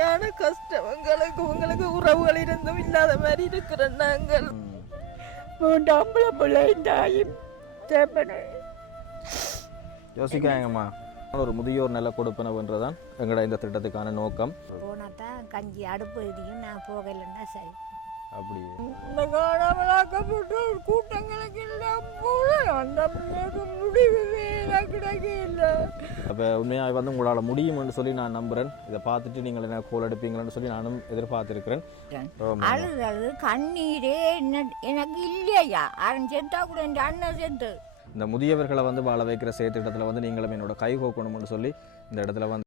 சரியான கஷ்டம் எங்களுக்கு. உங்களுக்கு உறவுகள் இருந்தும் இல்லாத மாதிரி இருக்கிற நாங்கள் ஆம்பளை பிள்ளை தாயும் தேப்பனை யோசிக்காங்கம்மா. ஒரு முதியோர் நில கொடுப்பனவுன்றதான் எங்களோட இந்த திட்டத்துக்கான நோக்கம். போனாதான் கஞ்சி அடுப்பு இதையும் நான் போகலைன்னா சரி. அப்படியே இந்த காணாமலாக்கப்பட்ட ஒரு கூட்டங்களுக்கு எல்லாம் போல அந்த பிள்ளைக்கு முடிவுமே கிடைக்கல. அப்போ உண்மையாக வந்து உங்களால் முடியும்னு சொல்லி நான் நம்புகிறேன். இதை பார்த்துட்டு நீங்கள் என்ன கோல் எடுப்பீங்கன்னு சொல்லி நானும் எதிர்பார்த்துருக்கிறேன். அழுது அழுது கண்ணீரே எனக்கு இல்லையா அரண் செத்தா கூட என் அண்ணன் செத்து. இந்த முதியவர்களை வந்து வாழ வைக்கிற செயற்திட்டத்தில் வந்து நீங்களும் என்னோட கை கோக்கணும்னு சொல்லி இந்த இடத்துல வந்து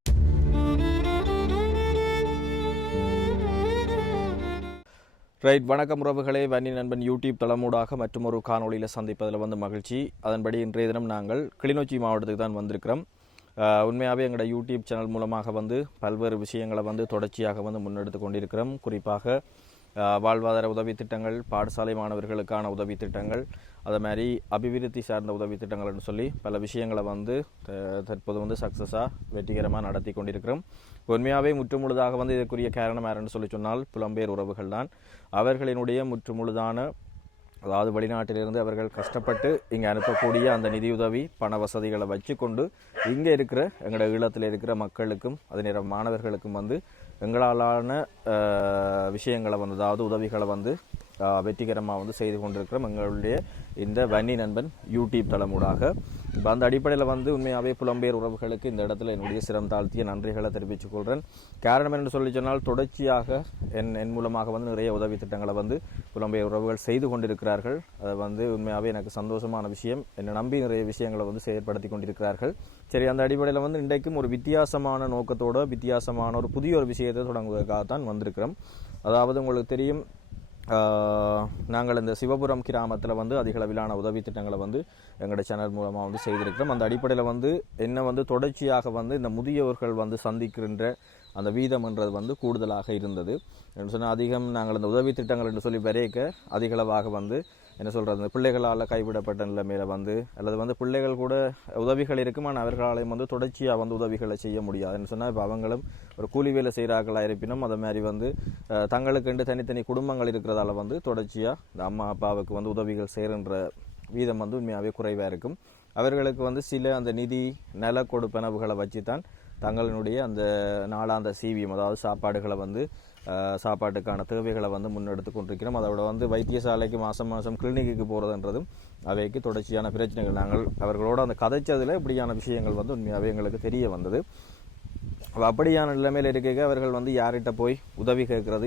ரைட். வணக்கம் உறவுகளே, வன்னி நண்பன் யூடியூப் தளமூடாக மற்றும் ஒரு காணொலியில் சந்திப்பதில் வந்து மகிழ்ச்சி. அதன்படி இன்றைய தினம் நாங்கள் கிளிநொச்சி மாவட்டத்துக்கு தான் வந்திருக்கிறோம். உண்மையாகவே எங்களோட யூடியூப் சேனல் மூலமாக வந்து பல்வேறு விஷயங்களை வந்து தொடர்ச்சியாக வந்து முன்னெடுத்து கொண்டிருக்கிறோம். குறிப்பாக வாழ்வாதார உதவி திட்டங்கள், பாடசாலை மாணவர்களுக்கான உதவி திட்டங்கள், அதை மாதிரி அபிவிருத்தி சார்ந்த உதவி திட்டங்கள்னு சொல்லி பல விஷயங்களை வந்து தற்போது வந்து சக்ஸஸாக வெற்றிகரமாக நடத்தி கொண்டிருக்கிறோம். உண்மையாகவே முற்றுமுழுதாக வந்து இதற்குரிய காரணம் யாருன்னு சொல்லி சொன்னால் புலம்பெயர் உறவுகள் தான். அவர்களினுடைய முற்றுமுழுதான, அதாவது வெளிநாட்டிலிருந்து அவர்கள் கஷ்டப்பட்டு இங்கே அனுப்பக்கூடிய அந்த நிதியுதவி பண வசதிகளை வச்சு கொண்டு இங்கே இருக்கிற எங்களோட ஈழத்தில் இருக்கிற மக்களுக்கும் அதே நேரம் மாணவர்களுக்கும் வந்து எங்களாலான விஷயங்களை வந்து, அதாவது உதவிகளை வந்து வெற்றிகரமாக வந்து செய்து கொண்டிருக்கிறோம் எங்களுடைய இந்த வன்னி நண்பன் யூடியூப் தளமூடாக. இப்போ அந்த அடிப்படையில் வந்து உண்மையாகவே புலம்பெயர் உறவுகளுக்கு இந்த இடத்துல என்னுடைய சிரம் தாழ்த்திய நன்றிகளை தெரிவித்துக் கொள்கிறேன். காரணம் என்று சொல்லி சொன்னால் தொடர்ச்சியாக என் மூலமாக வந்து நிறைய உதவி திட்டங்களை வந்து புலம்பெயர் உறவுகள் செய்து கொண்டிருக்கிறார்கள். அது வந்து உண்மையாகவே எனக்கு சந்தோஷமான விஷயம். என்னை நம்பி நிறைய விஷயங்களை வந்து செயற்படுத்தி கொண்டிருக்கிறார்கள். சரி, அந்த அடிப்படையில் வந்து இன்றைக்கும் ஒரு வித்தியாசமான நோக்கத்தோடு வித்தியாசமான ஒரு புதிய ஒரு விஷயத்தை தொடங்குவதற்காகத்தான் வந்திருக்கிறோம். அதாவது உங்களுக்கு தெரியும், நாங்கள் இந்த சிவபுரம் கிராமத்தில் வந்து அதிகளவிலான உதவி திட்டங்களை வந்து எங்களோட சேனல் மூலமாக வந்து செய்திருக்கிறோம். அந்த அடிப்படையில் வந்து என்ன வந்து தொடர்ச்சியாக வந்து இந்த முதியவர்கள் வந்து சந்திக்கின்ற அந்த வீதம்ன்றது வந்து கூடுதலாக இருந்தது. என்ன சொன்னால் அதிகம் நாங்கள் இந்த உதவி திட்டங்கள் என்று சொல்லி வரைக்க அதிகளவாக வந்து என்ன சொல்கிறது, பிள்ளைகளால் கைவிடப்பட்ட நிலைமையில் வந்து அல்லது வந்து பிள்ளைகள் கூட உதவிகள் இருக்கும், ஆனால் அவர்களாலையும் வந்து தொடர்ச்சியாக வந்து உதவிகளை செய்ய முடியாது. என்ன சொன்னால் இப்போ அவங்களும் ஒரு கூலி வேலை செய்கிறார்களாக இருப்பினும் அதை மாதிரி வந்து தங்களுக்கென்று தனித்தனி குடும்பங்கள் இருக்கிறதால வந்து தொடர்ச்சியாக இந்த அம்மா அப்பாவுக்கு வந்து உதவிகள் செய்கின்ற வீதம் வந்து உண்மையாகவே குறைவாக இருக்கும். அவர்களுக்கு வந்து சில அந்த நிதி நல கொடுப்பனவுகளை வச்சு தான் தங்களினுடைய அந்த நாளாந்த சீவியம், அதாவது சாப்பாடுகளை வந்து சாப்பாட்டுக்கான தேவைகளை வந்து முன்னெடுத்து கொண்டிருக்கிறோம். அதோட வந்து வைத்தியசாலைக்கு மாதம் மாதம் கிளினிக்கு போகிறதுன்றதும் அவைக்கு தொடர்ச்சியான பிரச்சனைகள். நாங்கள் அவர்களோட அந்த கதைச்சதில் இப்படியான விஷயங்கள் வந்து உண்மையாகவே எங்களுக்கு தெரிய வந்தது. அப்படியான நிலைமையில் இருக்க அவர்கள் வந்து யார்கிட்ட போய் உதவி கேட்கறது,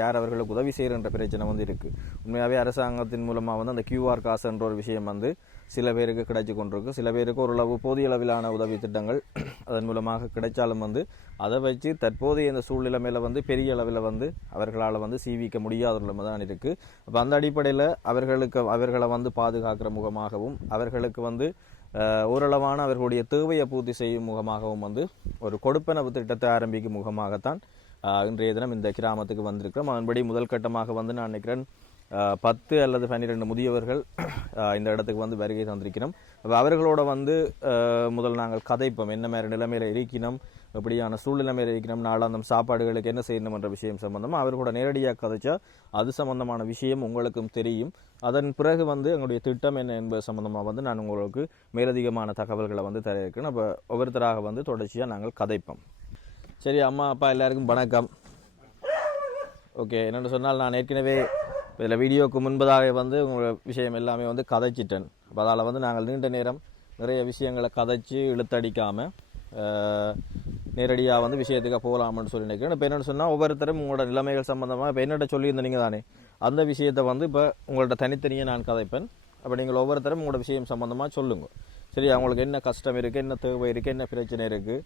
யார் அவர்களுக்கு உதவி செய்கிறன்ற பிரச்சனை வந்து இருக்குது. உண்மையாகவே அரசாங்கத்தின் மூலமாக வந்து அந்த QR காசுன்ற ஒரு விஷயம் வந்து சில பேருக்கு கிடைச்சி கொண்டிருக்கு. சில பேருக்கு ஓரளவு போதிய அளவிலான உதவி திட்டங்கள் அதன் மூலமாக கிடைச்சாலும் வந்து அதை வச்சு தற்போதைய இந்த சூழ்நிலை மேலே வந்து பெரிய அளவில் வந்து அவர்களால் வந்து சீவிக்க முடியாத நிலைமை தான் இருக்குது. அப்போ அந்த அடிப்படையில் அவர்களை வந்து பாதுகாக்கிற முகமாகவும் அவர்களுக்கு வந்து ஓரளவான அவர்களுடைய தேவையை பூர்த்தி செய்யும் முகமாகவும் வந்து ஒரு கொடுப்பனவு திட்டத்தை ஆரம்பிக்கும் முகமாகத்தான் இன்றைய தினம் இந்த கிராமத்துக்கு வந்திருக்கிறோம். அதன்படி முதல் கட்டமாக வந்து நான் நினைக்கிறேன் 10 அல்லது 12 முதியவர்கள் இந்த இடத்துக்கு வந்து வருகை தந்திருக்கிறோம். அவர்களோட வந்து முதல் நாங்கள் கதைப்போம், என்ன மாதிரி நிலைமையில் இருக்கணும், எப்படியான சூழ்நிலைமையில் இருக்கணும், நாளாந்தம் சாப்பாடுகளுக்கு என்ன செய்யணும் என்ற விஷயம் சம்பந்தமாக அவர்களோட நேரடியாக கதைச்சா அது சம்பந்தமான விஷயம் உங்களுக்கும் தெரியும். அதன் பிறகு வந்து எங்களுடைய திட்டம் என்ன என்பது சம்பந்தமாக வந்து நான் உங்களுக்கு மேலதிகமான தகவல்களை வந்து தர இருக்கிறேன். அப்போ ஒவ்வொருத்தராக வந்து தொடர்ச்சியாக நாங்கள் கதைப்போம். சரி, அம்மா அப்பா எல்லாருக்கும் வணக்கம். ஓகே, என்னென்னு சொன்னால் நான் ஏற்கனவே இதில் வீடியோவுக்கு முன்பதாக வந்து உங்கள் விஷயம் எல்லாமே வந்து கதைச்சிட்டேன். அப்போ அதால் வந்து நாங்கள் நீண்ட நேரம் நிறைய விஷயங்களை கதைச்சி இழுத்தடிக்காமல் நேரடியாக வந்து விஷயத்துக்கு போகலாம்னு சொல்லி நினைக்கிறேன். இப்போ என்னென்னு சொன்னால் ஒவ்வொருத்தரும் உங்களோட நிலைமைகள் சம்மந்தமாக இப்போ என்னட்ட சொல்லியிருந்தேன் நீங்கள் தானே, அந்த விஷயத்தை வந்து இப்போ உங்கள்கிட்ட தனித்தனியாக நான் கதைப்பேன். அப்போ நீங்கள் ஒவ்வொருத்தரும் உங்களோட விஷயம் சம்மந்தமாக சொல்லுங்கள். சரி, அவங்களுக்கு என்ன கஷ்டம் இருக்குது, என்ன தேவை இருக்குது, என்ன பிரச்சனை இருக்குது,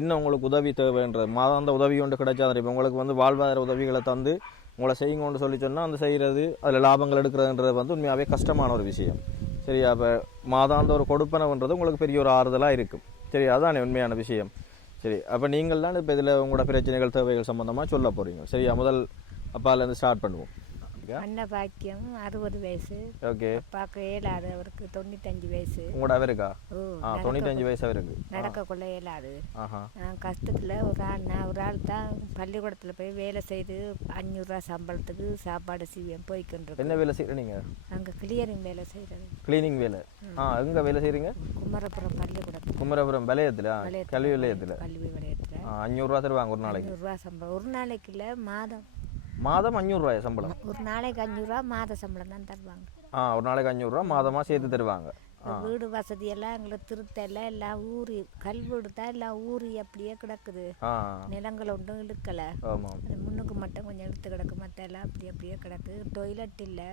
என்ன உங்களுக்கு உதவி தேவைன்றது மாதாந்த உதவி ஒன்று கிடைச்சாதான். இப்போ உங்களுக்கு வந்து வாழ்வாதார உதவிகளை தந்து உங்களை செய்யுங்கன்னு சொல்லி சொன்னால் அந்த செய்கிறது அதில் லாபங்கள் எடுக்கிறதுன்றது வந்து உண்மையாகவே கஷ்டமான ஒரு விஷயம். சரி, அப்போ மாதாந்த ஒரு கொடுப்பனவுன்றது உங்களுக்கு பெரிய ஒரு ஆறுதலாக இருக்கும். சரி, அதுதானே உண்மையான விஷயம். சரி, அப்போ நீங்கள் தான் இப்போ இதில் உங்களோட பிரச்சனைகள் தேவைகள் சம்மந்தமாக சொல்ல போகிறீங்க. சரியா, முதல் அப்பாலேருந்து ஸ்டார்ட் பண்ணுவோம். இருக்கா? அண்ணன் பாக்கியம் 60 வயசு. ஓகே. அப்பாவுக்கு 7 அவருக்கு 95 வயசு. உங்களோட அவருக்கா? ஓ 95 வயசு அவருக்கு. நடக்க கொள்ள இயலாது. ஆஹா. கஷ்டத்தில் ஒரு ஆள் தான் பள்ளிக்கூடத்தில் போய் வேலை செய்து 500 ரூபா சம்பளத்துக்கு சாப்பாடு போய்க்கிட்டு. என்ன வேலை செய்யற நீங்க? அங்கே கிளியரிங் வேலை செய்கிறது. கிளீனிங் வேலை. எங்க வேலை செய்றீங்க? குமரபுரம் பள்ளிக்கூடத்தில். குமரபுரம் வலயத்துல, கல்வி வலயத்துல. கல்வி வலயத்தில். 500 ரூபா தருவாங்க ஒரு நாளைக்கு. 500 ரூபா சம்பளம் ஒரு நாளைக்கு இல்லை, மாதம். மாதம் 500 ரூபாய் சம்பளம்? ஒரு நாளைக்கு 500 ரூபா மாத சம்பளம் தான் தருவாங்க. ஒரு நாளைக்கு 500 ரூபா மாதமா சேர்த்து தருவாங்க. வீடு வசதியெல்லாம் எங்களுக்கு திருத்தெல்லாம் எல்லாம் ஊறி கல்வீடு தான் எல்லாம் ஊறி அப்படியே கிடக்குது. நிலங்கள் ஒன்றும் இழுக்கலை. முன்னுக்கு மட்டும் கொஞ்சம் இழுத்து கிடக்கு, மற்ற எல்லாம் அப்படியே கிடக்கு. டொய்லெட் இல்லை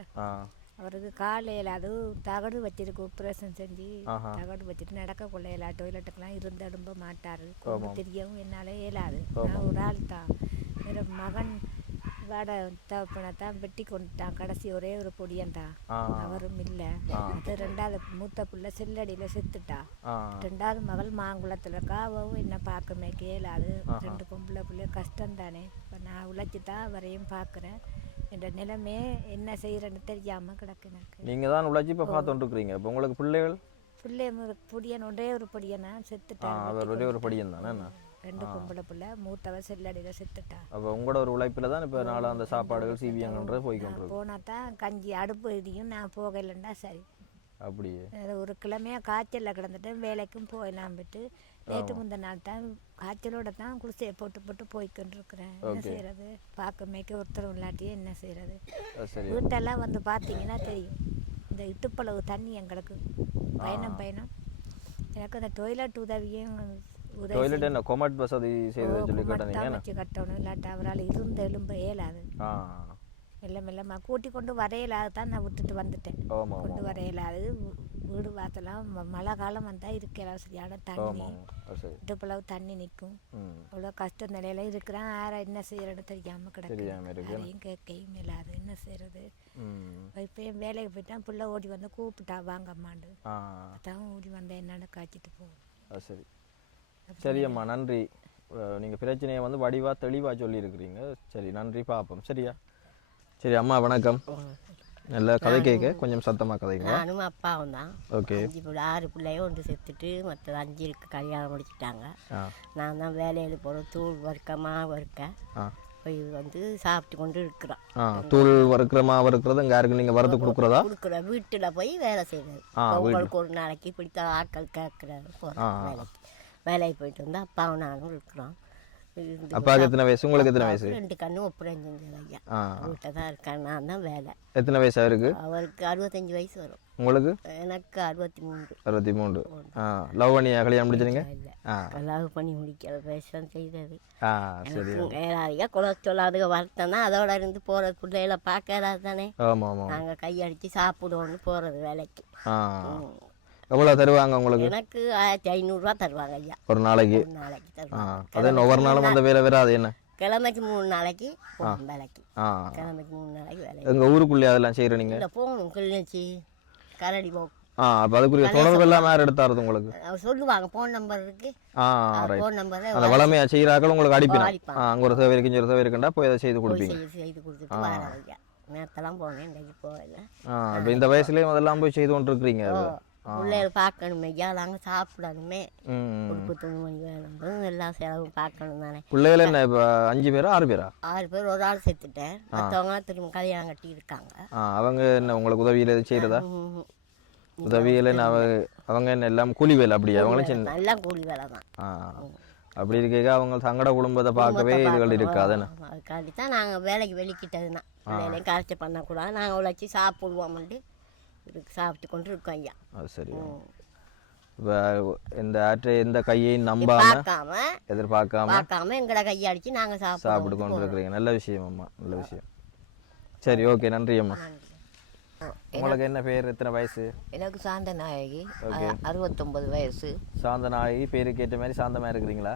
அவருக்கு. காலையில் அது தகடு வச்சிருக்கு, ஆப்ரேஷன் செஞ்சு தகடு வச்சுட்டு நடக்க கொள்ள இயலாது. டொய்லெட்டுக்கெல்லாம் இருந்து அடும்ப மாட்டார். தெரியவும் என்னால் இயலாது. நான் ஒரு ஆள் தான். என்னோட மகன் வாட தவப்பனை தான் வெட்டி கொண்டுட்டான். கடைசி ஒரே ஒரு பொடியன் தான், அவரும் இல்லை. அது 2வது மூத்த பிள்ளை செல்லடியில் செத்துட்டா. 2வது மகள் மாங்குளத்தில் இருக்கா. அவவும் என்ன பார்க்கமே இயலாது. 2 பொம்பளை பிள்ளை கஷ்டம் தானே. இப்போ நான் உழைச்சி தான் அவரையும் பார்க்குறேன். என்ற நிலைமை என்ன செய்யறேன்னு தெரியாம கிடக்கு எனக்கு. நீங்க தான் உழைச்சி இப்போ பார்த்துட்டு இருக்கிறீங்க. இப்போ உங்களுக்கு பிள்ளைகள்? பொடியன் ஒரே ஒரு பொடியனா செத்துட்டான். அவர் ஒரே ஒரு பொடியன் தானே? 2 பொம்பளை பிள்ளை, மூத்தவ செல்லடியில் செத்துட்டா. அப்போ உங்களோட ஒரு உழைப்பில் தான் இப்போ நாளாக அந்த சாப்பாடுகள் சிவியங்கன்றது போய்க்கொண்டு போனால் தான் கஞ்சி அடுப்பு இதையும் நான் போகலைன்னா சரி. அப்படியே ஒரு கிழமையாக காய்ச்சலில் கிடந்துட்டு வேலைக்கும் போயலாம் விட்டு நேற்று முந்தின நாள் தான் காய்ச்சலோட தான் குடிசையை போட்டு போய்கிட்டு இருக்கிறேன். என்ன செய்யறது? பார்க்க மேய்க்க ஒருத்தரும் இல்லாட்டியே என்ன செய்யறது? வீட்டெல்லாம் வந்து பார்த்தீங்கன்னா தெரியும். இந்த இட்டுப்பளவு தண்ணி எங்களுக்கு பயணம் எனக்கு அந்த டொய்லெட் உதவியும் டாய்லெட் என்ன கொமட் வசதி செய்து சொல்லி கட்டணும். இல்லாட்டா அவரால் இருந்த எலும்ப இயலாது. மெல்லமா கூட்டி கொண்டு வரையலாது தான் நான் விட்டுட்டு வந்துட்டேன். கொண்டு வரையலாது. வீடு வாத்தலாம் மழை காலம் வந்தால் இருக்கலாம். சரியான தண்ணி இடுப்பளவு தண்ணி நிற்கும். அவ்வளோ கஷ்ட நிலையில இருக்கிறேன். என்ன செய்யறன்னு தெரியாமல் கிடக்கு. கேட்கவும் இல்லாது. என்ன செய்யறது? இப்போ என் வேலைக்கு போயிட்டான். பிள்ளை ஓடி வந்து கூப்பிட்டா வாங்கம்மாண்டு. அதான் ஓடி வந்தேன். என்னன்னு காய்ச்சிட்டு போகும். சரி சரியம்மா, நன்றி. நீங்கள் பிரச்சனையை வந்து வடிவாக தெளிவாக சொல்லியிருக்கிறீங்க. சரி, நன்றி, பார்ப்போம். சரியா? சரி அம்மா, வணக்கம். நல்ல கதை கேட்க கொஞ்சம் சத்தமாக கதைங்க. நானும் அப்பாவும் தான். ஓகே. 6 பிள்ளையும் ஒன்று செத்துட்டு மற்ற 5 கல்யாணம் முடிச்சுட்டாங்க. நான் தான் வேலையில் போகிறோம். தூள் வறுக்க மாவு வறுக்க போய் வந்து சாப்பிட்டு கொண்டு இருக்கிறோம். தூள் வறுக்கிற மாவு வறுக்கிறது இங்கே யாருக்கு நீங்கள் வறுத்து கொடுக்குறதா? கொடுக்குறோம். வீட்டில் போய் வேலை செய்கிறது. உங்களுக்கு ஒரு நாளைக்கு பிடித்த ஆட்கள் கேட்குறாரு. போகிறோம் வேலைக்கு போயிட்டு வந்து அப்பாவும் நானும் இருக்கிறோம். அப்பாவுக்கு எத்தனை வயசு? உங்களுக்கு எத்தனை வயசு? 2 கண்ணும் ஒப்புறம் செஞ்சது. ஐயா வீட்டில் தான் இருக்கேன். நான் தான் வேலை. எத்தனை வயசு அவருக்கு? அவருக்கு 65 வயசு வரும். உங்களுக்கு? எனக்கு 63. 63. லவ் பண்ணி கல்யாணம் முடிச்சிருங்க? லவ் பண்ணி முடிக்கிற பேச செய்தது. சரி. ஏறாதியா கொலஸ்ட்ரால் வருத்தம் தான். அதோட இருந்து போகிறது பிள்ளைகளை பார்க்கறாது தானே. நாங்கள் கையடிச்சு சாப்பிடுவோன்னு போகிறது வேலைக்கு. எவ்வளோ தருவாங்க உங்களுக்கு? எனக்கு 1500 ரூபா தருவாங்க ஐயா ஒரு நாளைக்கு. தருவாங்க. அது ஒவ்வொரு நாளும் அந்த வேலை வேற. அது என்ன? கிழமைக்கு 3 நாளைக்கு வேலைக்கு. கிழமைக்கு 3 நாளைக்கு வேலை. எங்கள் ஊருக்குள்ளே அதெல்லாம் செய்கிற நீங்கள்? இல்லை, போகணும். கிளிநொச்சி கரடி போகும். அப்போ அதுக்குரிய தொடர்பு எல்லாம் யார் எடுத்தாருது உங்களுக்கு? சொல்லுவாங்க. ஃபோன் நம்பர் இருக்கு. ஃபோன் நம்பர் அந்த வளமையா செய்கிறாக்கள் உங்களுக்கு அடிப்பிடும். அங்கே ஒரு சேவை இருக்கு, ஒரு சேவை இருக்குண்டா போய் அதை செய்து கொடுப்பீங்க. செய்து கொடுத்துட்டு வர ஐயா. நேரத்தெல்லாம் போனேன், இன்றைக்கு போகல. இப்போ இந்த வயசுலேயும் அதெல்லாம் போய் செய்து கொண்டு இருக்கிறீங்க. பிள்ளைகள் பார்க்கணுமே ஐயா. நாங்கள் சாப்பிடணுமே. உடுப்பு துணிமணி வேணும். எல்லாம் செலவு பார்க்கணும் தானே. பிள்ளைகள் என்ன இப்போ 5 பேரா 6 பேரா? 6 பேர். ஒரு ஆள் செத்துட்டேன். மற்றவங்க திரும்ப கல்யாணம் கட்டி இருக்காங்க. அவங்க என்ன உங்களுக்கு உதவியில் எதுவும் செய்கிறதா? உதவியில் அவங்க என்ன எல்லாம் கூலி வேலை? அப்படியா? அவங்களும் எல்லாம் கூலி வேலை தான். அப்படி இருக்க அவங்க தங்கட குடும்பத்தை பார்க்கவே இதுகள் இருக்காதுன்னு. அதுக்காண்டி தான் நாங்கள் வேலைக்கு வெளிக்கிட்டதுன்னா வேலையும் கரைச்சி பண்ணக்கூடாது. நாங்கள் உழைச்சி சாப்பிடுவோம்ட்டு சாப்பிட்டு கொண்டு இருக்கோம் ஐயா. அது சரி. இந்த எந்த கையையும் நம்பாம எதிர்பார்க்காம எங்கட கையை அடிச்சு நாங்கள் சாப்பிட்டு கொண்டு இருக்கிறீங்க. நல்ல விஷயம் அம்மா, நல்ல விஷயம். சரி, ஓகே, நன்றி அம்மா. உங்களுக்கு என்ன பேர்? எத்தனை வயசு? எனக்கு சாந்தநாயகி. 69 வயசு. சாந்தநாயகி பேருக்கு ஏற்ற மாதிரி சாந்தமாக இருக்கிறீங்களா?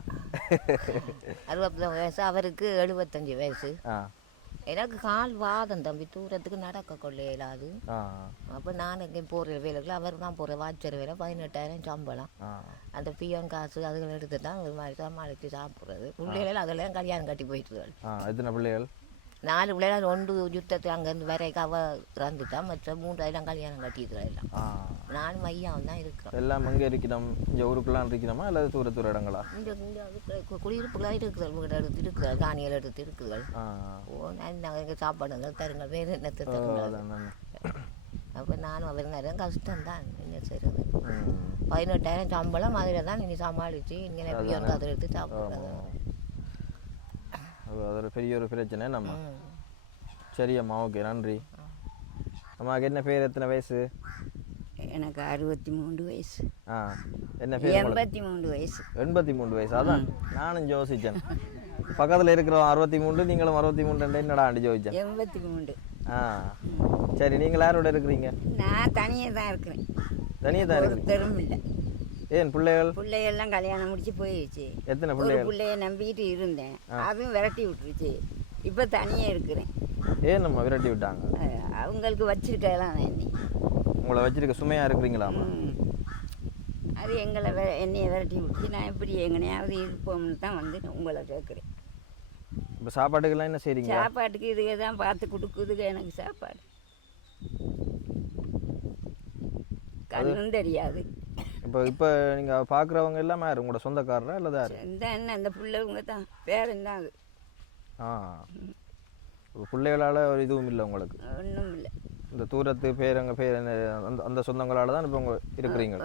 69 வயசு. அவருக்கு 75 வயசு. எனக்கு கால் வாதம் தம்பி. தூரத்துக்கு நடக்க கொள்ள இயலாது. அப்போ நான் எங்கேயும் போகிற வேலைகள் அவர் தான் போகிற வாட்சர் வேலை. 18,000 சம்பளம். அந்த பிஎம் காசு அதுகளை எடுத்து தான் ஒரு மாதிரி சமாளித்து சாப்பிட்றது. பிள்ளைகள் அதெல்லாம் கல்யாணம் கட்டி போயிட்டு. எத்தனை பிள்ளைகள்? 4 பிள்ளைகள் 1 யுத்தத்தை அங்கேருந்து வரைக்கும் அவள் இறந்துட்டான். மற்ற 3 எல்லாம் கல்யாணம் கட்டியிருக்கிறா எல்லாம். நானும் மையாவும் தான் இருக்கிறோம். எல்லாம் எங்கே இருக்கிறோம்? இங்கே ஊருக்குலாம் இருக்கிறோமா இல்லை தூர தூர இடங்களா? இந்த குடியிருப்புகளாக இருக்கிறார், வீடு எடுத்து இருக்கிறார், தானியல் எடுத்து இருக்குதுகள். நாங்கள் எங்கள் சாப்பாடுங்கள் தருங்க, வேறு என்னத்தை தருங்க. அப்போ நானும் அவர் நிறைய கஷ்டம்தான். என்ன செய்கிறது? 18,000 சம்பளம் அதில் தான் நீங்கள் சமாளித்து இங்கே அதை எடுத்து சாப்பிட்றது. அது ஒரு பெரிய ஒரு பிரச்சனை நம்ம. சரி அம்மா, ஓகே, நன்றி. அம்மாவுக்கு என்ன பேர்? எத்தனை வயசு? எனக்கு 63 வயசு. என்ன பேர்? 83 வயசு. 83 வயசு. அதான் நானும் யோசித்தேன். பக்கத்தில் இருக்கிறோம் 63, நீங்களும் 63. என்னடா ஆண்டு யோசிச்சேன். 83. சரி, நீங்கள் யாரோட இருக்கிறீங்க? நான் தனியாக தான் இருக்கிறேன். தனியாக தான் இருக்கிறேன். தெரும் இல்லை. ஏன் பிள்ளைகள்லாம் கல்யாணம் முடிச்சு போயிடுச்சு. எத்தனை பிள்ளைய நம்பிட்டு இருந்தேன், அதுவும் விரட்டி விட்டுருச்சு. இப்போ தனியாக இருக்கிறேன். ஏன் நம்ம விரட்டி விட்டாங்க? அவங்களுக்கு வச்சிருக்கலாம். உங்களை வச்சிருக்க சுமையாக இருக்கிறீங்களா? அது எங்களை என்னையை விரட்டி விட்டு நான் எப்படி எங்கனையாவது இருப்போம்னு தான் வந்து உங்களை கேட்குறேன். இப்போ சாப்பாட்டுக்கெல்லாம் என்ன செய்றீங்க? சாப்பாட்டுக்கு இதுக்கு தான் பார்த்து கொடுக்குதுங்க எனக்கு சாப்பாடு. கண்ணும் தெரியாது. இப்போ நீங்கள் பார்க்குறவங்க எல்லாம் யார்? உங்களோட சொந்தக்காரரா இல்லை யார்? இந்த என்ன இந்த பிள்ளைங்க தான், பேரன் தான் அது. பிள்ளைகளால் ஒரு இதுவும் இல்லை உங்களுக்கு? ஒன்றும் இல்லை. இந்த தூரத்து பேரங்க அந்த சொந்தங்களால் தான் இப்போ உங்க இருக்கிறீங்க.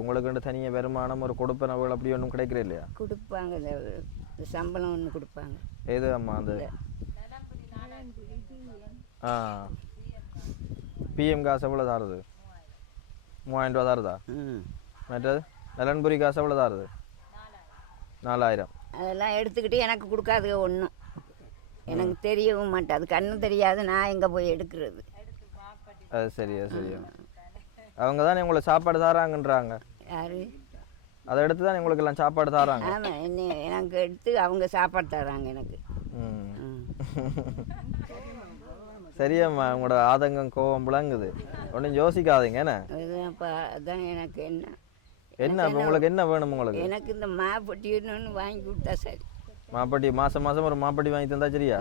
உங்களுக்கு தனியாக வருமானம் ஒரு கொடுப்பனவுகள் அப்படி ஒன்றும் கிடைக்கிறே இல்லையா? கொடுப்பாங்க, சம்பளம் ஒன்று கொடுப்பாங்க. ஏது அம்மா? அந்த பிஎம் காசு எவ்வளோ தாருது? 3000 ரூபா தாருதா? மற்றது நலன்புரி காசு எவ்வளோ தாருது? 4000. அதெல்லாம் எடுத்துக்கிட்டு எனக்கு கொடுக்காது ஒன்றும். எனக்கு தெரியவும் மாட்டாது, கண்ணு தெரியாது, நான் எங்கே போய் எடுக்கிறது? அது சரியா சரியா. அவங்க தானே உங்களை சாப்பாடு தாராங்கன்றாங்க. யாரு? அதை எடுத்து தான் உங்களுக்கு எல்லாம் சாப்பாடு தாராங்க. ஆமாம், என்ன எனக்கு எடுத்து அவங்க சாப்பாடு தராங்க எனக்கு. சரியாம்மா, உங்களோட ஆதங்கம் கோவம் விளங்குது, ஒன்றும் யோசிக்காதீங்க. என்ன அதான் எனக்கு என்ன உங்களுக்கு என்ன வேணும்? உங்களுக்கு எனக்கு இந்த மாப்பட்டி ஒன்று வாங்கி கொடுத்தா சரி. மாப்பட்டி மாதம் மாதம் ஒரு மாப்பட்டி வாங்கி தந்தா சரியா?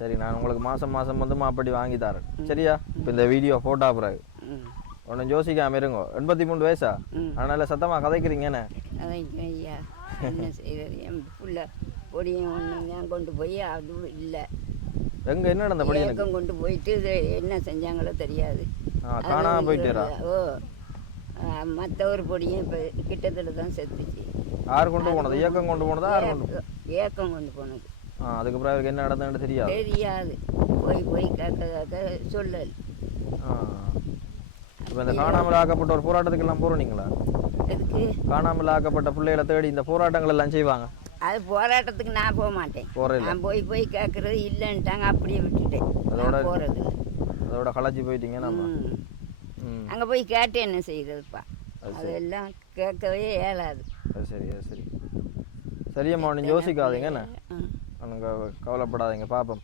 சரி, நான் உங்களுக்கு மாதம் மாதம் வந்து மாப்பட்டி வாங்கி தரேன் சரியா? இப்போ இந்த வீடியோ போட்டா பிறகு ஒன்றும் யோசிக்காம இருங்க. 83 வயசா? அதனால சத்தமாக கதைக்கிறீங்க. என்ன ஐயா, என்ன செய்யறது? என் புள்ள பொடியும் ஒன்று நான் கொண்டு போய் அது இல்லை. எங்க என்ன நடந்த படி? எனக்கு கொண்டு போயிட்டு என்ன செஞ்சாங்களோ தெரியாது, காணாம போயிட்டேரா? மற்ற ஒரு பொடியும் இப்போ கிட்டத்தட்ட தான் செத்துச்சு. யார் கொண்டு போனது? இயக்கம் கொண்டு போனதா? ஏக்கம் கொண்டு போனது. அதுக்கப்புறம் அவருக்கு என்ன நடந்ததுன்னு தெரியாது? தெரியாது, போய் கேட்க சொல்லல். இப்போ இந்த காணாமல் ஆக்கப்பட்ட ஒரு போராட்டத்துக்கு எல்லாம் போகிறீங்களா? எதுக்கு? காணாமல் ஆக்கப்பட்ட பிள்ளைகளை தேடி இந்த போராட்டங்கள் எல்லாம் செய்வாங்க. அது போராட்டத்துக்கு நான் போக மாட்டேன். நான் போய் கேட்கறது இல்லைன்ட்டாங்க, அப்படியே விட்டுட்டேன். அதோட களைச்சி போயிட்டீங்க. நம்ம அங்கே போய் கேட்டு என்ன செய்யறதுப்பா? அதெல்லாம் கேட்கவே இயலாது. அது சரி, அது சரி. சரியம்மா, ஒன்று யோசிக்காதீங்க. என்ன ஒன்றுங்க கவலைப்படாதீங்க, பார்ப்போம்.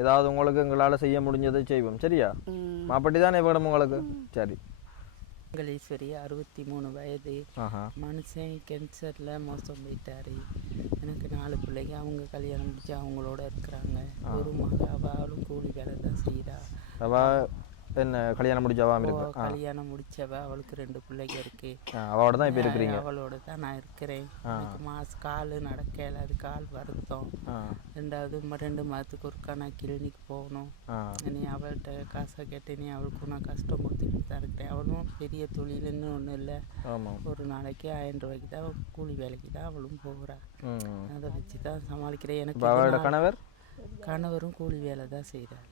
ஏதாவது உங்களுக்கு எங்களால் செய்ய முடிஞ்சதை செய்வோம் சரியா? மாப்பட்டி தானே வேணும் உங்களுக்கு? சரி. மங்களேஸ்வரி, 63 வயது. மனுஷன் கேன்சரில் மோசம் போயிட்டாரு. எனக்கு 4 பிள்ளைங்க, அவங்க கல்யாணம் முடிச்சு அவங்களோட இருக்கிறாங்க. ஒரு மக அவளும் கூலி வேலை தான் செய்கிறா. என்ன கல்யாணம் முடிச்சவா இருக்கு? கல்யாணம் முடிச்சவ, அவளுக்கு 2 பிள்ளைங்க இருக்கு. அவளோட தான் இப்போ இருக்கிறீங்க? அவளோட தான் நான் இருக்கிறேன். எனக்கு கால் நடக்கல, அது கால் வருத்தம். 2 மாதத்துக்கு ஒருக்கா நான் கிளினிக் போகணும். நீ அவள்கிட்ட காசை கேட்டு நீ அவளுக்கு நான் கஷ்டம் கொடுத்துக்கிட்டு தான் இருக்கிறேன். அவளும் பெரிய தொழில்னு ஒன்றும் இல்லை. ஒரு நாளைக்கு 1000 ரூபாய்க்கு தான் கூலி வேலைக்கு தான் அவளும் போகிறா. அதை வச்சு தான் சமாளிக்கிறேன். எனக்கு கணவரும் கூலி வேலை தான் செய்கிறார்.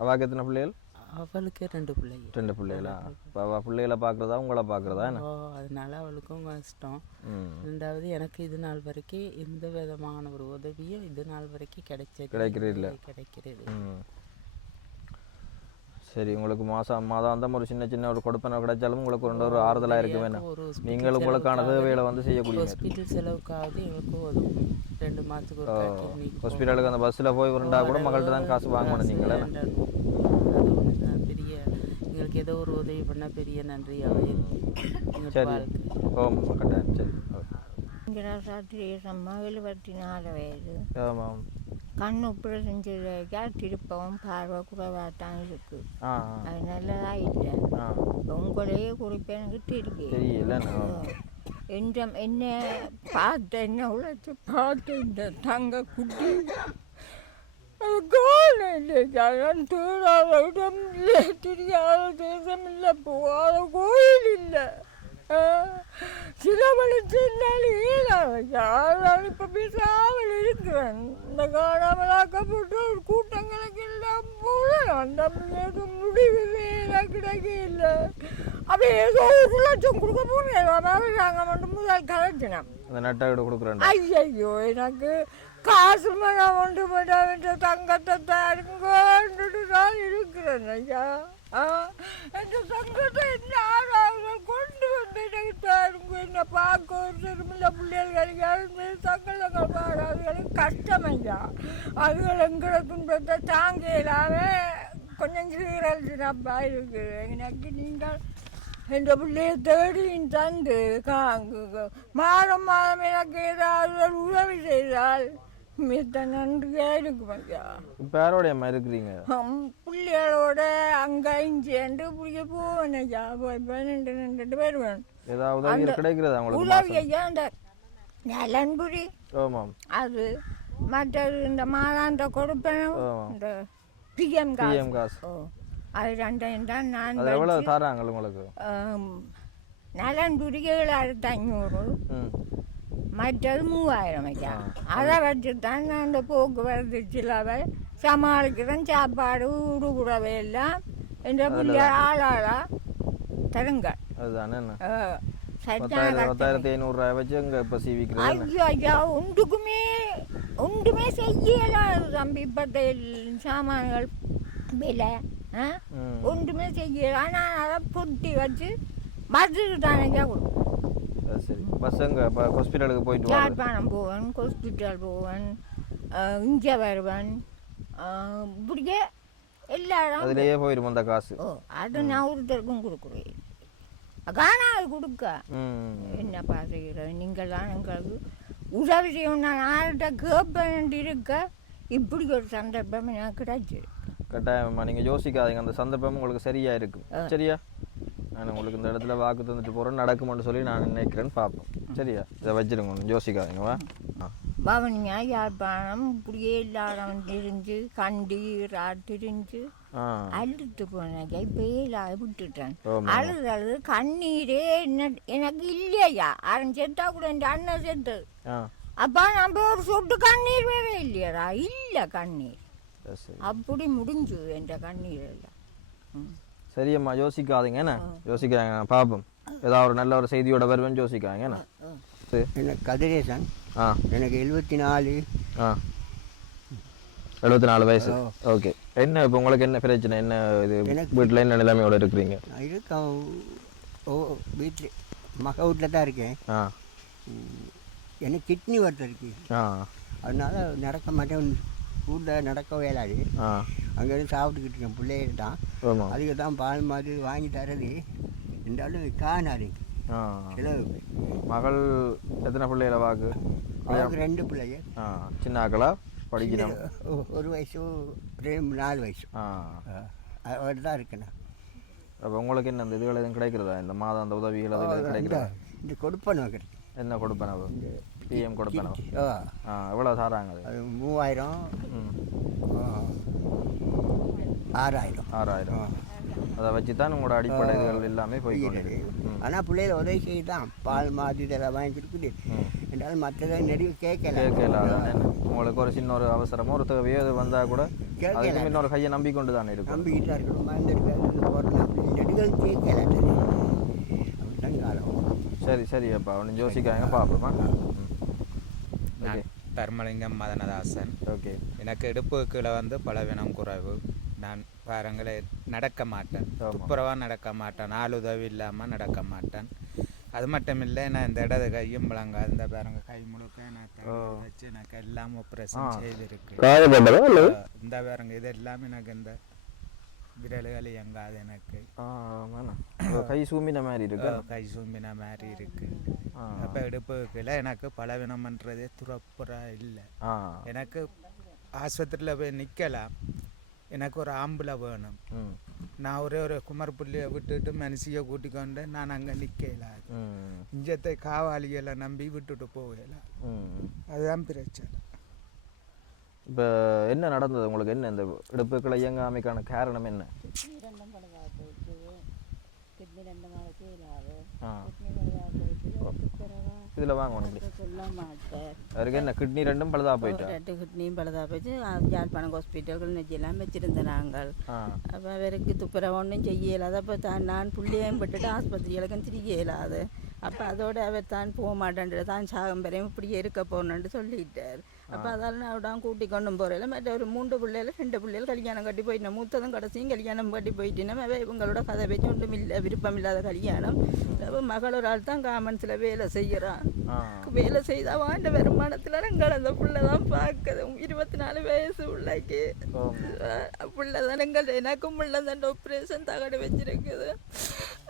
அவளுக்கு எத்தனை பிள்ளைகள்? அவளுக்கு 2 பிள்ளைங்க. 2 பிள்ளைகளா? அவள் பிள்ளைகளை பார்க்குறதா உங்களை பார்க்குறதா? அதனால அவளுக்கும் கஷ்டம். 2வது எனக்கு இது நாள் வரைக்கும் எந்த விதமான ஒரு உதவியும் இது நாள் வரைக்கும் கிடைக்கிறது. சரி, உங்களுக்கு மாதம் அந்த ஒரு சின்ன ஒரு கொடுப்பனை கிடைச்சாலும் உங்களுக்கு ஒரு ஆறுதலாக இருக்கு. வேணும் நீங்கள் உங்களுக்கான தேவைகளை வந்து செய்யக்கூடிய ஹாஸ்பிட்டல் செலவுக்காவது எங்களுக்கு உதவும். 2 மாதத்துக்கு ஒரு ஹாஸ்பிட்டலுக்கு அந்த பஸ்ஸில் போய் வரண்டா கூட மகள்கிட்ட தான் காசு வாங்கணும். நீங்களே பெரிய எங்களுக்கு ஏதோ ஒரு உதவி பண்ணால் பெரிய நன்றி. அவையில் சரி, ஓம் கட்டாயம். சரி, ராத்திரி அம்மா 74 வயது. ஆமாம். கண் ஆப்ரேஷன் செய்தா திருப்பவும் பார்வை குறைவாக தான் இருக்குது. அது நல்லதா இல்லை. உங்களையே குறிப்பேன் எனக்கு தெரியல. என்ன பார்த்த என்ன உழைச்சி பார்த்த இந்த தங்க குட்டி தூராத இடம் இல்லை, தெரியாத தேசம் இல்லை, போகாத கோயில் இல்லை. சில வழிச்சிருந்தால் ஏதாவது இப்போ பேசாமல் இருக்கிறேன். இந்த காணாமலாக்கப்பட்ட ஒரு கூட்டங்களுக்கு எல்லாம் போல அந்த முடிவு கிடைக்க இல்லை. அப்படி ஏதோ 1 லட்சம் கொடுக்க போனேன். நாங்கள் மட்டும் முதல் கலைச்சினோம். ஐயோ எனக்கு காசு மனம் ஒன்று போட்ட தங்கத்தை தாருங்கன்னு நான் இருக்கிறேன் ஐயா. இந்த தங்கத்தை என்ன கொண்டு வந்து எனக்கு தாருங்க. என்ன பார்க்க ஒரு சிறுமில்ல பிள்ளைகளுக்கு தங்கங்கள் பாடாதுகளுக்கு கஷ்டம் ஐயா. அதுகள் எங்களை துன்பத்தை தாங்க இல்லாமல் கொஞ்சம் சீரழிச்சுனப்பா இருக்குது. எனக்கு நீங்கள் என்ற பிள்ளையை தேடி தந்து மாதம் மாதம் எனக்கு ஏதாவது உதவி செய்தால் மித்த நன்றியாக இருக்கும் ஐயா. இப்போ யாரோட அம்மா இருக்கிறீங்க? பிள்ளைகளோட அங்கே இஞ்சிண்டு பிடிக்க போவேன் ஐயா. போய் 12 பேர் வேணும். ஏதாவது கிடைக்கிறதா உதவி ஐயா? அந்த நலன்புரி அது மற்றது இந்த மாதாந்த கொடுப்பேன் இந்த பிஎம் காசு. அது 2 தான் நான் தராங்க உங்களுக்கு. நலன்புரி 7500, மற்றது 3000 ஐயா. அதை வச்சு தான் நான் அந்த போக்குவரத்து சிலவை சமாளிக்கிறேன். சாப்பாடு ஊடு கூடவே எல்லாம் என்ற பிள்ளை ஆளாளா தருங்க. ஐயா ஒன்றுமே செய்யலாம் தம்பி. இப்பத்த சாமான்கள் விலை ஒன்றுமே செய்யலாம். ஆனால் அதை பொட்டி வச்சு பஸ்ஸுக்கு தானே கொடுப்போம். சரி, பஸ்ஸுங்க ஹாஸ்பிட்டலுக்கு போயிட்டு யாழ்ப்பாணம் போவேன், ஹாஸ்பிட்டல் போவேன், இங்கே வருவேன். இப்படியே எல்லாரும் அதுலேயே போயிடும் அந்த காசு. அது நான் ஒருத்தருக்கும் கொடுக்குறேன். காணாது கொடுக்க என்னப்பா செய்கிறது? நீங்கள் தான் எங்களுக்கு உதவி செய்யணும். நான் யார்கிட்ட கேட்பேன் இருக்க இப்படி ஒரு சந்தர்ப்பம் எனக்கு கிடைச்சி. கட்டாயமா நீங்கள் யோசிக்காதீங்க, அந்த சந்தர்ப்பம் உங்களுக்கு சரியா இருக்கும். சரியா? நான் உங்களுக்கு இந்த இடத்துல வாக்கு தந்துட்டு போகிறேன், நடக்கும்னு சொல்லி நான் நினைக்கிறேன்னு பார்ப்போம். சரியா? இதை வச்சிருங்க, ஒன்று யோசிக்காதீங்கவா. பவனியா யாழ்ப்பாணம் இப்படியே எல்லாரும் தெரிஞ்சு கண்டி தெரிஞ்சு அழுத்து போனேன். இப்பயே விட்டுட்டேன். அழுது கண்ணீரே எனக்கு இல்லையா. அவன் செத்தா கூட என் அண்ணன் செத்தது. அப்பா நம்ம ஒரு சொட்டு கண்ணீர் வேற இல்லையாடா. இல்லை கண்ணீர் அப்படி முடிஞ்சு என்ற கண்ணீர் எல்லாம். சரியம்மா, யோசிக்காதீங்க. என்ன யோசிக்காங்க, பார்ப்போம். ஏதாவது ஒரு நல்ல ஒரு செய்தியோட வருவேன்னு யோசிக்காங்க. என்ன எனக்கு கதிரேசன், எனக்கு 74. 74 வயசு. ஓகே. என்ன இப்போ உங்களுக்கு என்ன பிரச்சனை? என்ன இது வீட்டில் என்ன நிலைமையோட இருக்கிறீங்க? இருக்கேன் வீட்டில், மக வீட்டில் தான் இருக்கேன். எனக்கு கிட்னி வருது இருக்கு. அதனால நடக்க மாட்டேன், வீட்டில் நடக்க வேலாது. அங்கேருந்து சாப்பிட்டுக்கிட்டு இருக்கேன் பிள்ளைகள் தான். அதுக்கு தான் பால் மாதிரி வாங்கி தரது. இருந்தாலும் காணாது செலவுக்கு. மகள் எத்தனை பிள்ளைகளை வாக்கு? 2 பிள்ளைங்க. சின்ன ஆக்களா? படிக்கணும். 1 வயசு 4 வயசு அவர் தான் இருக்கேண்ணா. அப்போ உங்களுக்கு என்ன இந்த இதுகள் எதுவும் கிடைக்கிறதா? இந்த மாதம் அந்த உதவிகள் எதுவும் கிடைக்கிறதா? இந்த கொடுப்பேன் வைக்கிறது. என்ன கொடுப்பேன்? பிஎம் கொடுப்பேன். எவ்வளோ தராங்க? அது 3000, 6000. அதை வச்சு தான் உங்களோட அடிப்படை இதுகள் எல்லாமே போய்க்கொண்டு. ஆனால் பிள்ளைகள் உதவி செய்ய தான் பால் மாதிரி இதெல்லாம் வாங்கி கொடுக்குது. என்றாலும் மற்றதை நெடுவு கேட்கல. உங்களுக்கு ஒரு சின்ன ஒரு அவசரமோ ஒரு தேவையோ அது வந்தால் கூட அதுக்கு இன்னொரு கையை நம்பிக்கொண்டு தானே இருக்கும். நம்பிக்கிட்டு தான் இருக்கணும். மருந்து எடுக்கிறது போகிறோம் நெடுகள் கேட்கல. அப்படித்தான் காலம். சரி சரி அப்பா, ஒன்று யோசிக்காங்க பார்ப்போமா. தர்மலிங்கம் மதனதாசன். ஓகே. எனக்கு இடுப்பு கீழே பலவீனம் குறைவு. நான் பாருங்களே நடக்க மாட்டேன், துப்புரவாக நடக்க மாட்டேன், ஆளுதவி இல்லாமல் நடக்க மாட்டேன். அது மட்டும் இல்லை, நான் இந்த இடது கையும் விளங்காது. இந்த பாருங்க கை முழுக்க எனக்கு வச்சு எனக்கு எல்லாம் ஆப்ரேஷன் செய்திருக்கு. இந்த பாருங்க இது எல்லாம் எனக்கு இந்த விரல்கள் இயங்காது. எனக்கு கை சூம்பின மாதிரி இருக்கு. கை சூம்பின மாதிரி இருக்கு. அப்போ இடுப்புக்குள்ள எனக்கு பலவீனம்ன்றதே துறப்புறா இல்லை. எனக்கு ஆஸ்பத்திரியில் போய் நிற்கலாம், எனக்கு ஒரு ஆம்பளை வேணும். நான் ஒரே ஒரு குமர் புள்ளியை விட்டுட்டு மனுஷியை கூட்டிக்கொண்டு நான் அங்கே நிற்கல. இஞ்சத்தை காவாளிகளை நம்பி விட்டுட்டு போகல. அதுதான் பிரச்சனை. இப்போ என்ன நடந்தது உங்களுக்கு? என்ன இந்த இடுப்புக்களை இயங்காமைக்கான காரணம் என்ன? இதில் வாங்க சொல்ல மாட்டேன். அவருக்கு என்ன கிட்னி ரெண்டும் பழுதா போயிட்டு? 2 கிட்னியும் பழுதா போயிட்டு. யாழ்ப்பாணம் ஹாஸ்பிட்டல்கள் நெஞ்செல்லாம் வச்சுருந்தேன் நாங்கள். அப்போ அவருக்கு துப்புரவு ஒன்றும் செய்ய இயலாது. அப்போ நான் பிள்ளையும் விட்டுட்டு ஆஸ்பத்திரிகளுக்கும் திரிக்க இயலாது. அப்போ அதோடு அவர் தான் போக மாட்டேன்ற தான் சாகம் பெறையும் இப்படியே இருக்க போகணுன்ட்டு சொல்லிட்டார். அப்போ அதால் நான் அவடான் கூட்டி கொண்டும் போகிறேன். மற்ற ஒரு 3 பிள்ளைகள் 2 பிள்ளைகள் கல்யாணம் கட்டி போயிட்டேன். மூத்ததும் கடைசியும் கல்யாணம் கட்டி போயிட்டேன்னா இவங்களோட கதை பேச்சு ஒன்றும் இல்லை, விருப்பம் இல்லாத கல்யாணம். அப்போ மகள் ஒரு ஆள் தான் காமன்ஸில் வேலை செய்கிறான். வேலை செய்தால் வாண்ட வருமானத்தில் எங்களை அந்த பிள்ளை தான் பார்க்குது. 24 வயசு பிள்ளைக்கு பிள்ளை தான் எங்கள் எனக்கும் பிள்ளை தான் ஆப்ரேஷன் தகடு வச்சிருக்குது.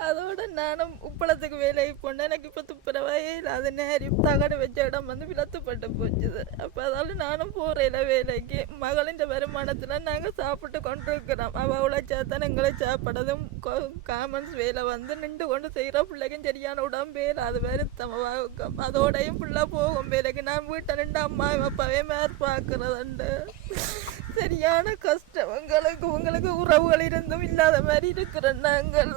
அதோட நானும் உப்பளத்துக்கு வேலைக்கு போனேன். எனக்கு இப்போ துப்புரவாயே இல்லாத நேரம் தகடு வச்ச இடம் வந்து விளத்துப்பட்டு போச்சுது. அப்போ அதால நானும் போகிறேன் வேலைக்கு. மகளின் வருமானத்தில் நாங்கள் சாப்பிட்டு கொண்டு இருக்கிறோம். அவள் உழைச்சாத்தான் எங்களை சாப்பிடதும் காமன்ஸ் வேலை வந்து நின்று கொண்டு செய்கிற பிள்ளைக்கும் சரியான உடம்பு வேலை. அது வருத்தம். அதோடையும் பிள்ளை போகும் வேலைக்கு. நான் வீட்டை நின்று அம்மா அப்பாவே மேற் பார்க்குறதுண்டு. சரியான கஷ்டம் உங்களுக்கு உறவுகள் இருந்தும் இல்லாத மாதிரி இருக்கிறோம் நாங்கள்.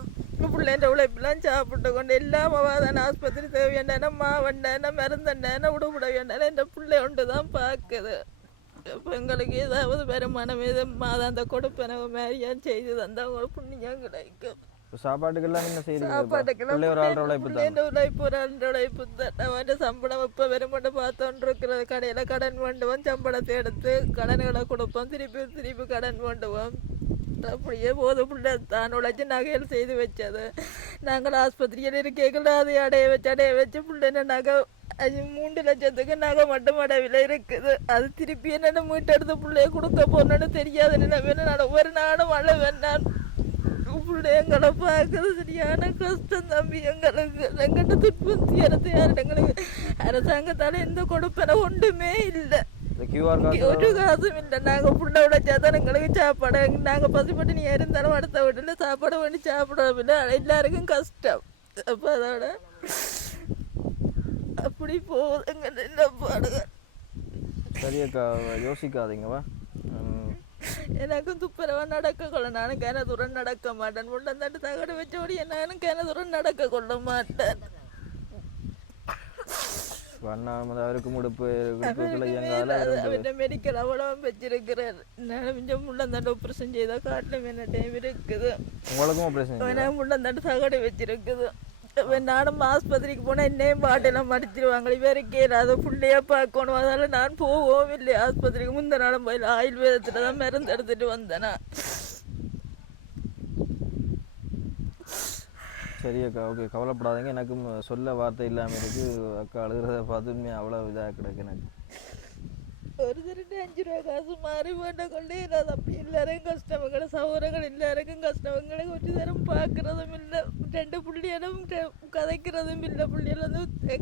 பிள்ளைன்ற உழைப்பெல்லாம் சாப்பிட்டு கொண்டு எல்லாம் அவாதான ஆஸ்பத்திரி தேவையான மாவண்டேன மருந்தண்டேன உடம்புட வேண்டான என்ற பிள்ளை ஒன்று தான் பார்க்குது. இப்போ எங்களுக்கு ஏதாவது வருமானம் எது மாதாந்த கொடுப்பனவு மாதிரியா செய்து தந்தால் உங்களுக்கு புண்ணியம் கிடைக்கும். சாப்பாட்டுக்கெல்லாம் என்ன செய்யுது? சாப்பாட்டுக்கெல்லாம் உழைப்பு ஒரு ஆள் உழைப்பு தான். சம்பளம் இப்போ வருமானம் பார்த்தோன்னு இருக்கிற கடையில் கடன் வேண்டுவோம். சம்பளத்தை எடுத்து கடன்களை கொடுப்போம். திருப்பி கடன் வேண்டுவோம். அப்படியே போதும். பிள்ளை தான் உழைச்சி நகைகள் செய்து வச்சது. நாங்கள் ஆஸ்பத்திரியில் இருக்கைகள் அதை அடைய வச்சு பிள்ளைன நகை 3 லட்சத்துக்கு நகை மட்டும் அடைவில் இருக்குது. அது திருப்பி என்னென்ன மீட்டெடுத்து பிள்ளைய கொடுக்க போனோன்னு தெரியாத நிலைமையில நான் ஒவ்வொரு நாளும் அழுவேன். நான் பிள்ளை எங்களை பார்க்குறது சரியான கஷ்டம் தம்பி. எங்கிட்ட துன்பம் எங்களுக்கு அரசாங்கத்தால் எந்த கொடுப்பன ஒன்றுமே இல்லை. ஒரு காசும் இல்லை. நாங்கள் புள்ள உடைச்சாதான் எங்களுக்கு சாப்பாடு. நாங்கள் பசுப்பட்டு நீ இருந்தாலும் அடுத்த வீட்டில் சாப்பாடு வேண்டி சாப்பிடவில்லை. எல்லாருக்கும் கஷ்டம். அப்போ அதோட அப்படி போகுதுங்க என்ன பாடுங்க. சரியக்கா, யோசிக்காதீங்கவா. எனக்கும் துப்புரவா நடக்க கொள்ள. நானும் கிணதுடன் நடக்க மாட்டேன். முள்ளந்தாட்டு தகடு வச்சோடி நானும் கிணதுடன் நடக்க கொள்ள மாட்டேன். அவருக்கு முடுப்பு மெடிக்கல் அவ்வளோ வச்சிருக்கிறேன். நான் முள்ளந்தாண்டு ஆப்ரேஷன் செய்தா காட்டிலும் என்ன டைம் இருக்குது. உங்களுக்கும் ஆப்ரேஷன் முள்ளந்தாண்டு தகடு வச்சிருக்குது. நானும் ஆஸ்பத்திரிக்கு போனால் என்னையும் பாட்டெல்லாம் மடிச்சிருவாங்க. இவருக்கே அதை பிள்ளையா பார்க்கணும். அதனால் நான் போகவும் இல்லை ஆஸ்பத்திரிக்கு. முந்த நாளும் போய் ஆயுர்வேதத்தில் தான் மருந்து எடுத்துகிட்டு வந்தேனா. சரி அக்கா, ஓகே, கவலைப்படாதீங்க. எனக்கும் சொல்ல வார்த்தை இல்லாமல் இருக்கு. அக்கா அழுகிறத பார்த்துமே அவ்வளோ இதாக கிடக்கு. எனக்கு ஒரு 5 ரூபா காசு மாறி போட்ட கொண்டே இல்லாது. அப்படி எல்லாருக்கும் கஷ்டவங்களை சௌரங்கள் எல்லாருக்கும் கஷ்டவங்களை ஒரு தரம் பார்க்குறதும் இல்லை. 2 பிள்ளைகளும் கதைக்கிறதும் இல்லை. பிள்ளைகள் வந்து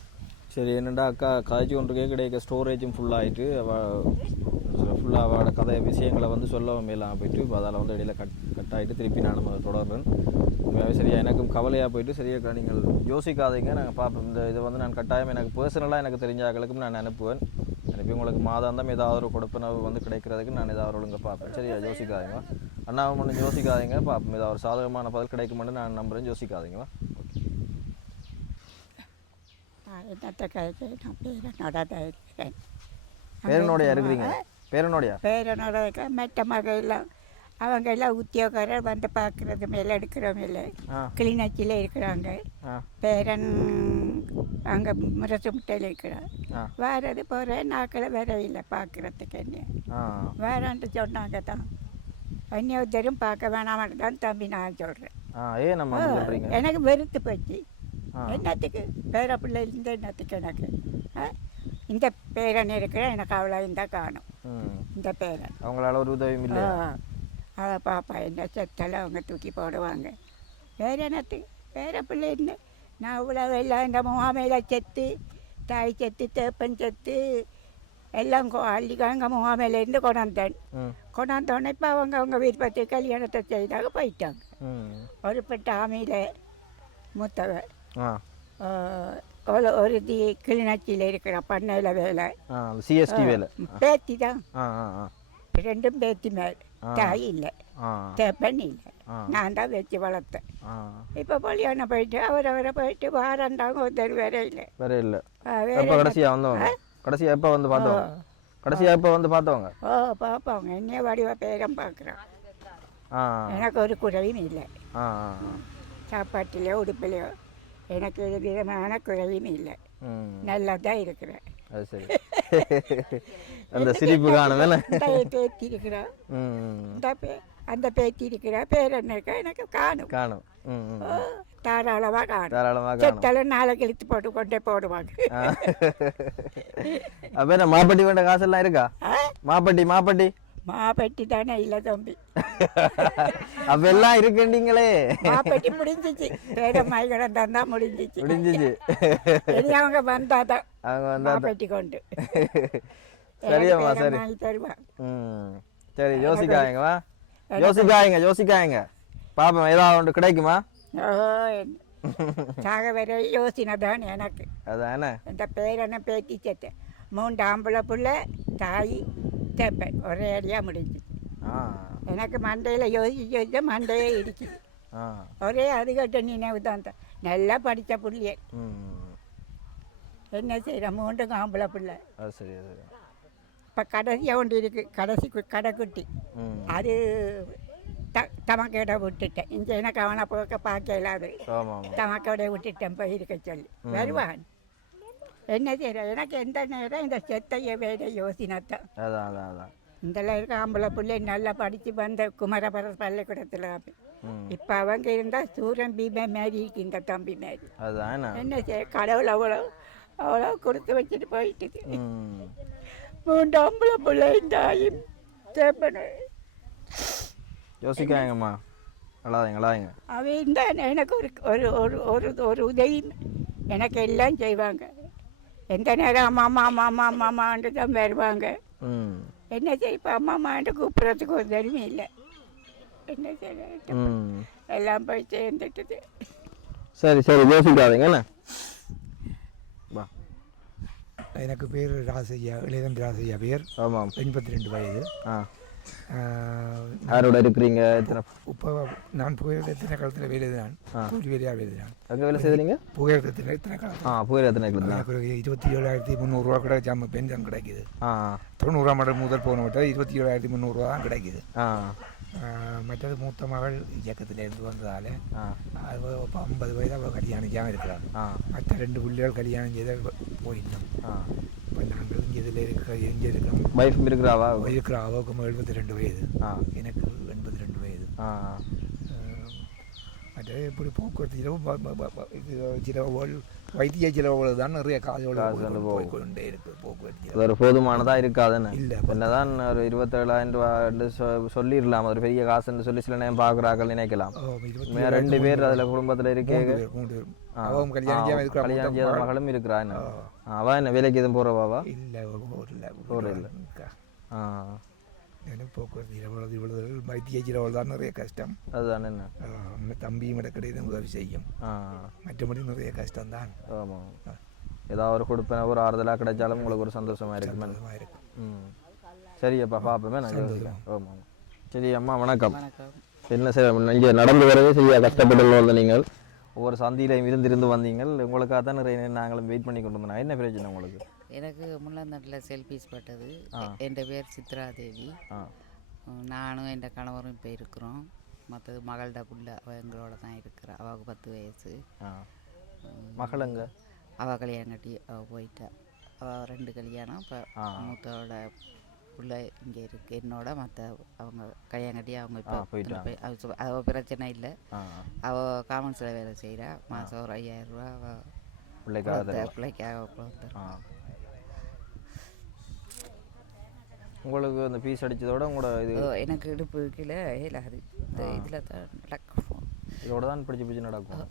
சரி என்னண்டா அக்கா கதைச்சி கொண்டு கிடைக்க ஸ்டோரேஜும் ஃபுல்லாகிட்டு ஃபுல்லாக அவளோட கதை விஷயங்களை வந்து சொல்லவும் மேலாம் போயிட்டு இப்போ அதில் வந்து இடையில கட் ஆகிட்டு திருப்பி நான் தொடர்றேன். உண்மையாகவே சரியா எனக்கும் கவலையாக போயிட்டு. சரியாக்கா, நீங்கள் யோசிக்காதீங்க. நாங்கள் பார்ப்போம். இந்த இதை வந்து நான் கட்டாயம் எனக்கு பர்சனலாக எனக்கு தெரிஞ்ச ஆக்களுக்கும் நான் அனுப்புவேன். அனுப்பி உங்களுக்கு மாதாந்தம் ஏதாவது ஒரு கொடுப்பனவு வந்து கிடைக்கிறதுக்கு நான் ஏதாவது ஒரு ஒழுங்காக பார்ப்பேன். சரியா, யோசிக்காதீங்க. அண்ணாவும் ஒன்றும் யோசிக்காதீங்க. பார்ப்போம். ஏதாவது ஒரு சாதகமான பதில் கிடைக்குமென்னு நான் நம்புகிறேன். யோசிக்காதீங்க. பேரனோடைய இருக்கிறீங்க? பேரனோட மற்ற மகள் அவங்க எல்லாம் உத்தியோகர் வந்து பார்க்குறது மேலே எடுக்கிறவங்க இல்லை. கிளிநொச்சியில் இருக்கிறாங்க. பேரன் அங்கே முரசு முட்டையில் இருக்கிறான். வர்றது போகிற நாக்களை வரவில்லை பார்க்குறதுக்கு. என்ன வேறான்ட்டு சொன்னாங்க தான். அந்நியத்தரும் பார்க்க வேணாமட்டு தான் தம்பி நான் சொல்கிறேன். எனக்கு வெறுத்து போச்சு. என்னத்துக்கு பேர பிள்ளை இருந்த என்னத்துக்கு எனக்கு இந்த பேரன் இருக்கிற எனக்கு அவ்வளோ இருந்தால் காணும். இந்த பேரன் அவங்களால ஒரு உதவியும் இல்லை. அவளை பாப்பா என்ன செத்தாலும் அவங்க தூக்கி போடுவாங்க. வேறு என்னத்துக்கு பேர பிள்ளை இருந்து நான் இவ்வளோ எல்லாம் இந்த மாமையில் செத்து தாய் செத்து தேப்பன் செத்து எல்லாம் அள்ளிக்காங்க முகாமையிலேருந்து கொண்டாந்தேன். கொண்டாந்தோடனே இப்போ அவங்க விருப்பத்துக்கு கல்யாணத்தை செய்தாக போயிட்டாங்க. ஒரு பெட்ட ஆமையில் மூத்தவ ஒரு கிளிநொச்சியில் இருக்கிற பண்ணையில் வேலை, சிஎஸ்டி வேலை, பேத்தி தான். ரெண்டும் பேத்தி மேல், தாய் இல்லை, பெண் இல்லை, நான் தான் வச்சு வளர்த்தேன். இப்போ கல்யாணம் போயிட்டு அவரை போயிட்டு வாரண்டாங்க ஒருத்தர் வேற இல்லை வேற இல்லை. கடைசியாக வந்தவங்க கடைசியாக எப்போ வந்து பார்த்தவங்க கடைசியாக எப்போ வந்து பார்த்தவங்க? பார்ப்பாங்க என்னைய வடிவ பேரம் பார்க்குறான். எனக்கு ஒரு குறையும் இல்லை, சாப்பாட்டிலையோ உடுப்பிலையோ எனக்கு ஒரு விதமான குறையும் இல்லை, நல்லா தான் இருக்கிறேன். அது சரி. அந்த சிரிப்பு காணும் பேத்தி இருக்கிறான், அந்த பேத்தி இருக்கிற பேரனுக்கு எனக்கு காணும் காணும் தாராளமாக காணும். செத்தாலும் நாளை கிழித்து போட்டு கொண்டே போடுவாங்க. அப்போ என்ன மாப்பட்டி வேண்ட காசெல்லாம் இருக்கா? மாப்பட்டி மாப்பட்டி மாப்பட்டி தானே இல்லை தம்பி. அப்ப எல்லாம் இருக்குண்டீங்களே. மாப்பட்டி முடிஞ்சிச்சு, பேரம்மாய் கிடந்தா முடிஞ்சிச்சு. இனி அவங்க வந்தாதான் மாப்பட்டி கொண்டு சரியாம்மா. சரி தருவான். சரி யோசிக்காயங்கம்மா, யோசிக்காயங்க பாப்போம் ஏதாவது ஒன்று கிடைக்குமா? சாக வர யோசனை தான் எனக்கு. அதானே இந்த பேரனை பேத்தி செத்தேன், 3 ஆம்பளை பிள்ளை, தாய் தேப்பேன், ஒரே அடியாக முடிஞ்சிச்சு. எனக்கு மண்டையில் யோசிச்சு மண்டையே இடிக்குது. ஒரே அதுகட்ட நினைவு தான். நல்லா படித்த பிள்ளையே என்ன செய்கிற 3 ஆம்பளை பிள்ளை. இப்போ கடைசியாக ஒன்று இருக்குது, கடைசி கடைக்குட்டி, அது தமக்கையோட விட்டுட்டேன். இங்கே எனக்கு அவனை போக்க பார்க்க இல்லாது தமக்கையோட விட்டுட்டேன் போயிருக்க சொல்லி. வருவான் என்ன செய்கிற எனக்கு எந்த நேரம் இந்த செத்தைய வேலை யோசினத்தான். இதில் இருக்க ஆம்பளை பிள்ளை நல்லா படித்து வந்த குமரபர பள்ளிக்கூடத்தில். இப்போ அவங்க இருந்தால் சூரன் பீமை மாரி இருக்கு இந்த தம்பி மாரி. என்ன செய்ய கடவுள் அவ்வளோ கொடுத்து வச்சுட்டு போயிட்டுது. 3 ஆம்பளை பிள்ளை தாயும் சேப்பன யோசிக்காங்கம்மா. அழாதீங்க. அவன் தான் எனக்கு ஒரு ஒரு ஒரு ஒரு உதவி எனக்கு எல்லாம் செய்வாங்க. எந்த நேரம் அம்மாமான்ட்டு தான் வருவாங்க. என்ன செய்ப்பா அம்மாமான்ட்டு கூப்பிட்றதுக்கு ஒரு தருமே இல்லை. என்ன செய்ய எல்லாம் போய் சேர்ந்துட்டுது. சரி யோசிக்காதீங்க. எனக்கு பேர் ராசையா, இளையதம்பி ராசையா பேர். ஆமாம், 82 வயது. யாரோட இருக்கிறீங்க? இப்போ நான் புகையிரத்தின காலத்தில் வேலை தான், கூலி வேலையாக வேலை தான். அங்கே வேலை செய்கிறீங்க? புகையிரத்தின காலம். புகையிரத்தின 27,300 ரூபா கிடைச்சாம பென்ஷன் கிடைக்குது. 90ஆம் ஆண்டு முதல் போன விட்டால் 27,300 ரூபா தான் கிடைக்குது. மற்றது மூத்த மகள் இயக்கத்தில் இருந்து வந்ததால் அது இப்போ 50 வயது அவள் கல்யாணிக்காமல் இருக்கிறாள். மற்ற 2 பிள்ளைகள் கல்யாணம் செய்த போயிட்டோம். இப்போ நாங்கள் இங்கே இதில் இருக்கிறோம். வைஃப் இருக்கிறாவா? இருக்கிற அவளுக்கு 72 வயது, எனக்கு 82 வயது. மற்ற இப்படி போக்குவரத்து செலவு சில வைத்திய செலவுகள் தான் நிறைய காசோடு போய்கொண்டே இருக்குது. போக்குவரத்து ஒரு போதுமானதாக இருக்காதுன்னு இல்லை. என்னதான் ஒரு 27,000 ரூபா சொல்லிடலாம், ஒரு பெரிய காசுன்னு சொல்லி சில நேரம் பார்க்குறாக்கள் நினைக்கலாம். 2 பேர் அதில் குடும்பத்தில் இருக்கேங்க. கல்யாணம் செய்த மகளும் இருக்கிறான். அவள் என்ன வேலைக்கு எதுவும் போகிறவாவா? இல்லை, போகிறதில்லை. போக்குவரத்து இவ்வளவு வைத்திய செலவுகள் தான் நிறைய கஷ்டம். அதுதான் என்ன தம்பியும் இடக்கிடையே உதவி செய்யும், மற்றபடி நிறைய கஷ்டம்தான். ஆமாம், ஏதாவது ஒரு கொடுப்பேன் ஒரு ஆறுதலாக கிடைச்சாலும் உங்களுக்கு ஒரு சந்தோஷமாக இருக்கும். சரியப்பா பார்ப்போமே நான் யோசிக்கிறேன். ஆமாம். சரி அம்மா வணக்கம். என்ன சார் இங்கே நடந்து வரவே சரியா கஷ்டப்பட்டு நீங்கள் ஒவ்வொரு சந்தியிலையும் இருந்து வந்தீங்கள். உங்களுக்காக தான் நிறைய நாங்களும் வெயிட் பண்ணி கொண்டு வந்தோம். என்ன பிரச்சனை உங்களுக்கு? எனக்கு முள்ளந்தட்டில் செல்பீஸ் பட்டது. என் பேர் சித்ரா தேவி. நானும் என் கணவரும் இப்போ இருக்கிறோம். மற்றது மகள்கிட்ட புள்ள அவள் எங்களோட தான் இருக்கிறா. அவளுக்கு 10 வயசு. மகளுங்க அவள் கல்யாணம் கட்டி அவள் போயிட்டா. அவள் 2 கல்யாணம். இப்போ மூத்தோட புள்ள இங்கே இருக்குது என்னோட. மற்ற அவங்க கல்யாணம் கட்டி அவங்க இப்போ போயிட்டாங்க. அவள் பிரச்சனை இல்லை. அவள் காமன்ஸில் வேலை செய்கிறா. மாதம் ஒரு 5,000 ரூபா அவள் பிள்ளைக்காக. உங்களுக்கு அந்த பீஸ் அடித்ததோட உங்களோட இது எனக்கு இடுப்பு கீழே இல்லாது. இந்த இதில் தான் நடக்கும். இதோட தான் பிடிச்சி நடக்கும்.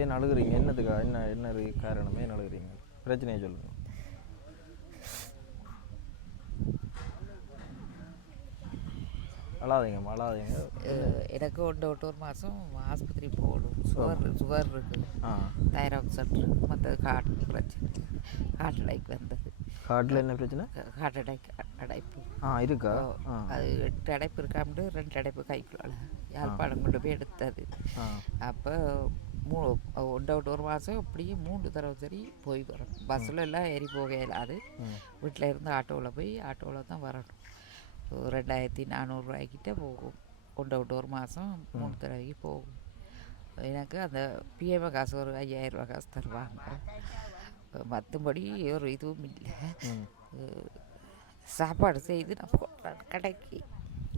ஏன் அழுகுறீங்க? என்னத்துக்கா? என்ன காரணமே அழுகுறீங்க? பிரச்சனையை சொல்லுங்கள். அழாதீங்க. எனக்கு ஒரு மாதம் ஆஸ்பத்திரி போகணும். சுகர் இருக்குது, தைராக்சைட் இருக்குது, மற்ற காட்டு பிரச்சனை, ஹார்ட் அட்டாக் வந்தது. காட்டில் என்ன பிரச்சனை? ஹார்ட் அட்டாக் அடைப்பு இருக்கா? அது 8 அடைப்பு இருக்காமட்டு 2 அடைப்பு கைக்குள்ள யாழ்ப்பாணம் கொண்டு போய் எடுத்தது. அப்போ ஒரு மாதம் இப்படியே 3 தடவை சரி போய் வரணும். பஸ்ஸில் எல்லாம் ஏறி போக இயலாது. வீட்டில் இருந்து ஆட்டோவில் போய் ஆட்டோவில் தான் வரணும். 2400 ரூபாய்க்கிட்ட போகும். ஒரு மாதம் 3 தடவைக்கு போகும். எனக்கு அந்த பிஎம்ஐ காசு ஒரு 5000 ரூபா காசு தருவாங்க. மற்றபடி ஒரு இதுவும் இல்லை. சாப்பாடு செய்து நான் போட்டேன் கடைக்கு.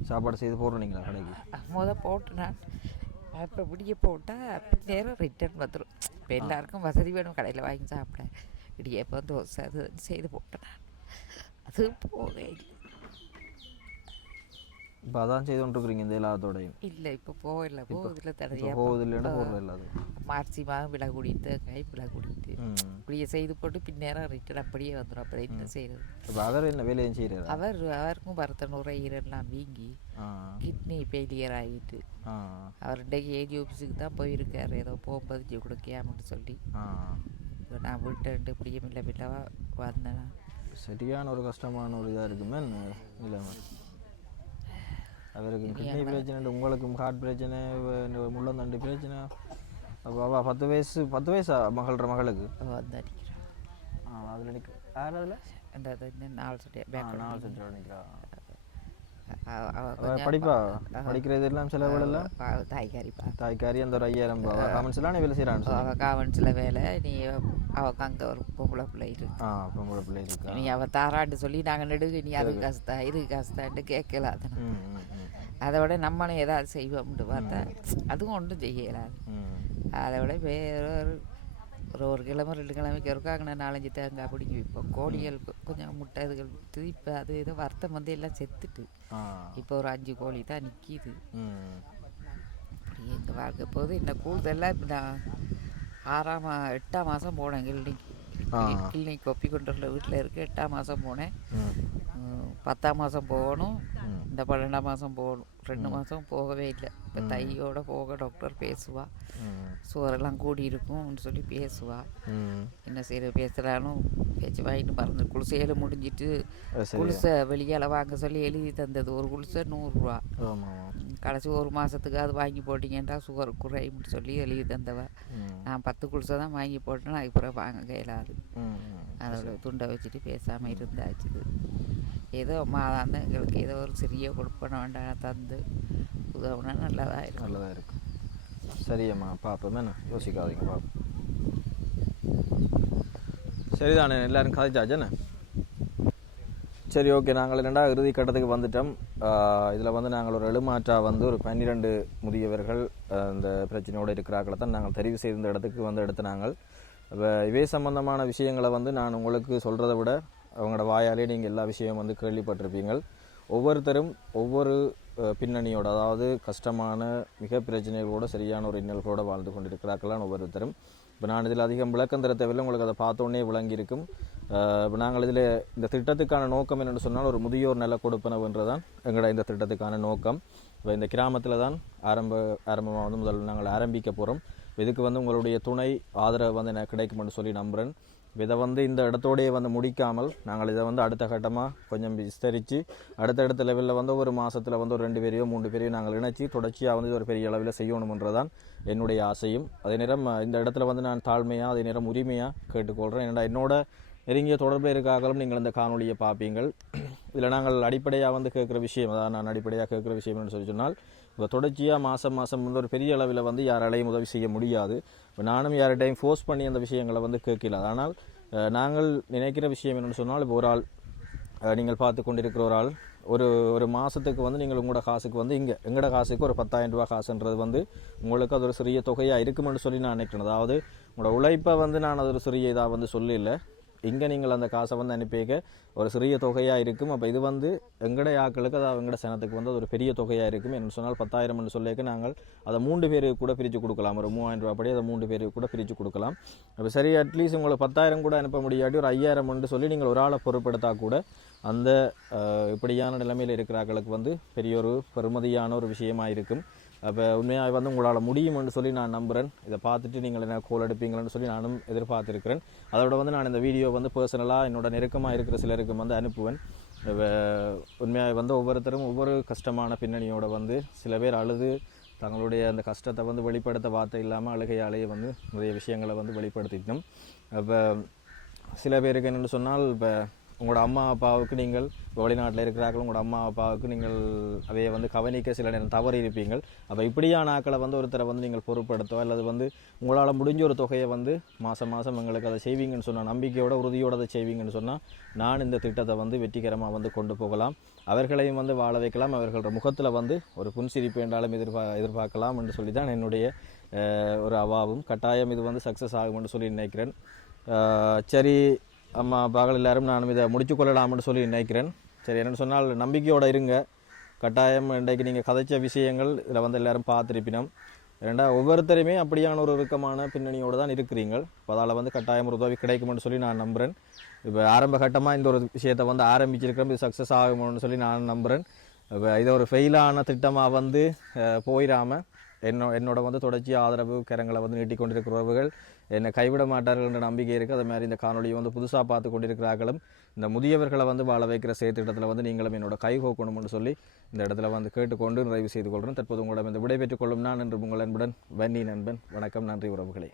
சாப்பாடு செய்து போடுறீங்களா கடைக்கு? போட்டு நான் அப்புறம் விடிய போட்டால் நேரம் ரிட்டர்ன் வந்துடும். இப்போ எல்லாருக்கும் வசதி வேணும் கடையில் வாங்கி சாப்பிட. இடியப்போ தோசை அது செய்து போட்டேன் நான். அது போக இல்லை. இப்போ அதான் செய்து கொண்டிருக்கிறீங்க இந்த எல்லாத்தோடையும்? இல்லை, இப்போ போகல. போகுதில்ல தடையாக போகுதில்லைன்னு மார்ச்சி மாதம் விலை கூடிட்டு விலை கூடிட்டு இப்படியே செய்து போட்டு பின்னேரம் ரிட்டர்ன் அப்படியே வந்துடும். அப்புறம் என்ன செய்யறது? அவர் என்ன வேலையும் செய்யறாரு? அவருக்கும் பருத்த நுரையீரல்லாம் வீங்கி கிட்னி ஃபெயிலியர் ஆகிட்டு அவர் இன்றைக்கு ஏஜி ஆஃபீஸுக்கு தான் போயிருக்காரு. ஏதோ போகும்போது கொடுக்காமட்டு சொல்லி நான் வீட்டை இப்படியே மில்லவா வந்தேன். சரியான ஒரு கஷ்டமான ஒரு இதாக இருக்குமே இல்லை? அவருக்கு கிட்னி பிரச்சனை, உங்களுக்கும் ஹார்ட் பிரச்சனை, முள்ளந்தண்டு பிரச்சனை. அப்போ 10 வயசா மகளுக்கு? அதில் யார் அதில்? நாலு சுட்டி நிற்கிறா. படிக்கிறது எல்லாம் செலவுலாம் தாய்க்காரி அந்த ஒரு 5000 ரூபா காமன்ஸ்லாம் வேலை செய்கிறான். காமன்ஸில் வேலை. நீ அவள் அங்கே ஒரு பொம்பளை பிள்ளை இருக்கு. பொம்பளை பிள்ளை இருக்கு. நீ அவள் தாரான்னு சொல்லி நாங்கள் நெடுகு நீ அது காசுதா இது காசுதான்ட்டு கேட்கல. அதை விட நம்மளும் ஏதாவது செய்வோம்னு பார்த்தா அதுவும் ஒன்றும் செய்யலாது. அதை விட வேற ஒரு கிழமை 2 கிழமைக்கு இருக்காங்க 4-5 தேங்காய் பிடிங்கி வைப்போம். கோழிகள் கொஞ்சம் முட்டை இதுகள் விற்று. இப்போ அது ஏதோ வருத்தம் வந்து எல்லாம் செத்துட்டு இப்போ ஒரு 5 கோழி தான் நிற்கிது. இப்படி எங்கள் வாழ்க்கை போது என்ன கூடுதலாக இப்போ நான் 8ஆம் மாதம் போனேன் கிளினிக் ஒப்பி கொண்டு வீட்டில் இருக்குது. 8ஆம் மாதம் போனேன். 10ஆம் மாதம் போகணும். இந்த 12ஆம் மாதம் போகணும். 2 மாதம் போகவே இல்லை. இப்போ தையோடு போக டாக்டர் பேசுவா. சுவரெல்லாம் கூடி இருக்கும்னு சொல்லி பேசுவா. என்ன செய்ய பேசுகிறாலும் பேச்சு வாங்கிட்டு மறந்து குளிசையில் முடிஞ்சிட்டு குளிசை வெளியால் வாங்க சொல்லி எழுதி தந்தது. ஒரு குளிசை 100 ரூபா. கடைசி ஒரு மாதத்துக்கு அது வாங்கி போட்டிங்கன்னா சுகர் குறையும்னு சொல்லி எழுதி தந்தவ. நான் 10 குளிசை தான் வாங்கி போட்டேன். அதுக்கப்புறம் வாங்க இயலாது. அதோட துண்டை வச்சுட்டு பேசாமல் இருந்தாச்சு. ஏதோ மாதாந்த எங்களுக்கு ஏதோ ஒரு சிறிய கொடுப்பன வேண்டாம் தந்து உதவுனா நல்லதாக இருக்கும். சரியம்மா பார்ப்போம். என்ன யோசிக்காதீங்க பார்ப்போம். சரிதானே? எல்லோரும் கதைச்சாச்சேண்ணே? சரி, ஓகே. நாங்கள் 2வது இறுதி கட்டத்துக்கு வந்துட்டோம். இதில் வந்து நாங்கள் ஒரு எழுமாற்றாக வந்து ஒரு 12 முதியவர்கள் இந்த பிரச்சனையோடு இருக்கிறார்களை தான் நாங்கள் தெரிவு செய்த இடத்துக்கு வந்து எடுத்து நாங்கள் இவை சம்பந்தமான விஷயங்களை வந்து நான் உங்களுக்கு சொல்கிறத விட அவங்களோட வாயாலே நீங்கள் எல்லா விஷயமும் வந்து கேள்விப்பட்டிருப்பீங்கள். ஒவ்வொருத்தரும் ஒவ்வொரு பின்னணியோடு, அதாவது கஷ்டமான மிக பிரச்சனைகளோடு சரியான ஒரு இன்னல்களோடு வாழ்ந்து கொண்டிருக்கிறார்களான் ஒவ்வொருத்தரும். இப்போ நான் இதில் அதிகம் விளக்கம் தர தேவையில்லை, உங்களுக்கு அதை பார்த்தோன்னே விளங்கியிருக்கும். இப்போ நாங்கள் இதில் இந்த திட்டத்துக்கான நோக்கம் என்னென்னு சொன்னால் ஒரு முதியோர் நல கொடுப்பனவுன்றது தான் எங்களோட இந்த திட்டத்துக்கான நோக்கம். இப்போ இந்த கிராமத்தில் தான் ஆரம்பமாக வந்து முதல்ல நாங்கள் ஆரம்பிக்க போகிறோம். இதுக்கு வந்து உங்களுடைய துணை ஆதரவு வந்து எனக்கு கிடைக்கும்னு சொல்லி நம்புகிறேன். இதை வந்து இந்த இடத்தோடையே வந்து முடிக்காமல் நாங்கள் இதை வந்து அடுத்த கட்டமாக கொஞ்சம் விஸ்தரித்து அடுத்தடுத்த லெவலில் வந்து ஒரு மாதத்தில் வந்து ஒரு 2 பேரையோ 3 பேரையோ நாங்கள் இணைச்சி தொடர்ச்சியாக வந்து ஒரு பெரிய அளவில் செய்யணும்ன்றதான் என்னுடைய ஆசையும். அதே நேரம் இந்த இடத்துல வந்து நான் தாழ்மையாக அதே நேரம் உரிமையாக கேட்டுக்கொள்கிறேன். ஏன்னா என்னோட நெருங்கிய தொடர்பில் இருக்காங்களும் நீங்கள் இந்த காணொலியை பார்ப்பீங்கள். இதில் நாங்கள் அடிப்படையாக வந்து கேட்குற விஷயம், அதாவது நான் அடிப்படையாக கேட்குற விஷயம் என்று சொல்லி சொன்னால், இப்போ தொடர்ச்சியாக மாதம் வந்து ஒரு பெரிய அளவில் வந்து யாராலையும் உதவி செய்ய முடியாது. இப்போ நானும் யார்கிட்டையும் ஃபோர்ஸ் பண்ணி அந்த விஷயங்களை வந்து கேட்கல. ஆனால் நாங்கள் நினைக்கிற விஷயம் என்னென்னு சொன்னால், இப்போ ஒரு ஆள் நீங்கள் பார்த்து கொண்டிருக்கிற ஒரு ஆள் ஒரு மாதத்துக்கு வந்து நீங்கள் உங்களோட காசுக்கு வந்து எங்களோட காசுக்கு ஒரு 10,000 ரூபா காசுன்றது வந்து உங்களுக்கு அது ஒரு சிறிய தொகையாக இருக்குமென்னு சொல்லி நான் நினைக்கிறேன். அதாவது உங்களோட உழைப்பை வந்து நான் அது ஒரு சிறிய இதாக வந்து சொல்லலை. இங்கே நீங்கள் அந்த காசை வந்து அனுப்பிக்க ஒரு சிறிய தொகையாக இருக்கும். அப்போ இது வந்து எங்கடைய ஆக்களுக்கு அதாவது எங்கட சனத்துக்கு வந்து அது ஒரு பெரிய தொகையாக இருக்கும். என்ன சொன்னால் 10,000 சொல்லிக்க நாங்கள் அதை 3 பேருக்கு கூட பிரித்து கொடுக்கலாம். ஒரு 3,000 ரூபா படி அதை 3 பேருக்கு கூட பிரித்து கொடுக்கலாம். அப்போ சரி அட்லீஸ்ட் உங்களுக்கு 10,000 கூட அனுப்ப முடியாட்டி ஒரு 5,000 சொல்லி நீங்கள் ஒரு ஆளை பொறுப்பெடுத்தா கூட அந்த இப்படியான நிலைமையில் இருக்கிறார்களுக்கு வந்து பெரிய ஒரு பெருமதியான ஒரு விஷயமாக இருக்கும். அப்போ உண்மையாக வந்து உங்களால் முடியும்னு சொல்லி நான் நம்புகிறேன். இதை பார்த்துட்டு நீங்கள் என்ன கோல் எடுப்பீங்களன்னு சொல்லி நானும் எதிர்பார்த்துருக்கிறேன். அதோட வந்து நான் இந்த வீடியோ வந்து பர்சனலாக என்னோட நெருக்கமாக இருக்கிற சிலருக்கு வந்து அனுப்புவேன். உண்மையாக வந்து ஒவ்வொருத்தரும் ஒவ்வொரு கஷ்டமான பின்னணியோட வந்து சில பேர் அழுது தங்களுடைய அந்த கஷ்டத்தை வந்து வெளிப்படுத்த வார்த்தை இல்லாமல் அழுகையாலேயே வந்து நிறைய விஷயங்களை வந்து வெளிப்படுத்திட்டோம். அப்போ சில பேருக்கு என்னென்னு சொன்னால் இப்போ உங்களோட அம்மா அப்பாவுக்கு நீங்கள் வெளிநாட்டில் இருக்கிறார்கள், உங்களோட அம்மா அப்பாவுக்கு நீங்கள் அதையை வந்து கவனிக்க சில நேரம் தவறி இருப்பீங்கள். அப்போ இப்படியான ஆக்களை வந்து ஒருத்தரை வந்து நீங்கள் பொறுப்படுத்தோ அல்லது வந்து உங்களால் முடிஞ்ச ஒரு தொகையை வந்து மாதம் எங்களுக்கு அதை செய்வீங்கன்னு சொன்னால் நம்பிக்கையோட உறுதியோடு அதை செய்வீங்கன்னு சொன்னால் நான் இந்த திட்டத்தை வந்து வெற்றிகரமாக வந்து கொண்டு போகலாம். அவர்களையும் வந்து வாழ வைக்கலாம். அவர்களோட முகத்தில் வந்து ஒரு புன்சிரிப்பு என்றாலும் எதிர்பார்க்கலாம் என்று சொல்லி தான் என்னுடைய ஒரு அவாவும் கட்டாயம் இது வந்து சக்ஸஸ் ஆகும் என்று சொல்லி நினைக்கிறேன். சரி அம்மா அப்பாக்கள் எல்லாரும் நானும் இதை முடிச்சு கொள்ளலாம்னு சொல்லி நினைக்கிறேன். சரி என்னென்னு சொன்னால் நம்பிக்கையோடு இருங்க. கட்டாயம் இன்றைக்கு நீங்கள் கதைச்ச விஷயங்கள் இதில் வந்து எல்லோரும் பார்த்துருப்பினோம். ஒவ்வொருத்தருமே அப்படியான ஒரு இறுக்கமான பின்னணியோடு தான் இருக்கிறீங்க. இப்போ அதால் வந்து கட்டாயம் ஒரு உதவி கிடைக்கும்னு சொல்லி நான் நம்புகிறேன். இப்போ ஆரம்ப கட்டமாக இந்த ஒரு விஷயத்தை வந்து ஆரம்பிச்சிருக்கிறோம். இது சக்ஸஸ் ஆகும்னு சொல்லி நான் நம்புகிறேன். இப்போ இதை ஒரு ஃபெயிலான திட்டமாக வந்து போயிடாமல் என்னோட வந்து தொடர்ச்சி ஆதரவு கரங்களை வந்து நீட்டிக்கொண்டிருக்கிற உறவுகள் என்னை கைவிட மாட்டார்கள் என்ற நம்பிக்கை இருக்குது. அது மாதிரி இந்த காணொலியை வந்து புதுசாக பார்த்து கொண்டிருக்கிறார்களும் இந்த முதியவர்களை வந்து வாழ வைக்கிற செயற்திட்டத்தில் வந்து நீங்களும் என்னோட கைகோக்கணும்னு சொல்லி இந்த இடத்துல வந்து கேட்டுக்கொண்டு நிறைவு செய்து கொள்கிறேன். தற்போது உங்களிடம் இந்த விடைபெற்றுக் கொள்ளும் நான் என்று உங்கள் அன்புடன் வன்னி நண்பன். வணக்கம், நன்றி உறவுகளே.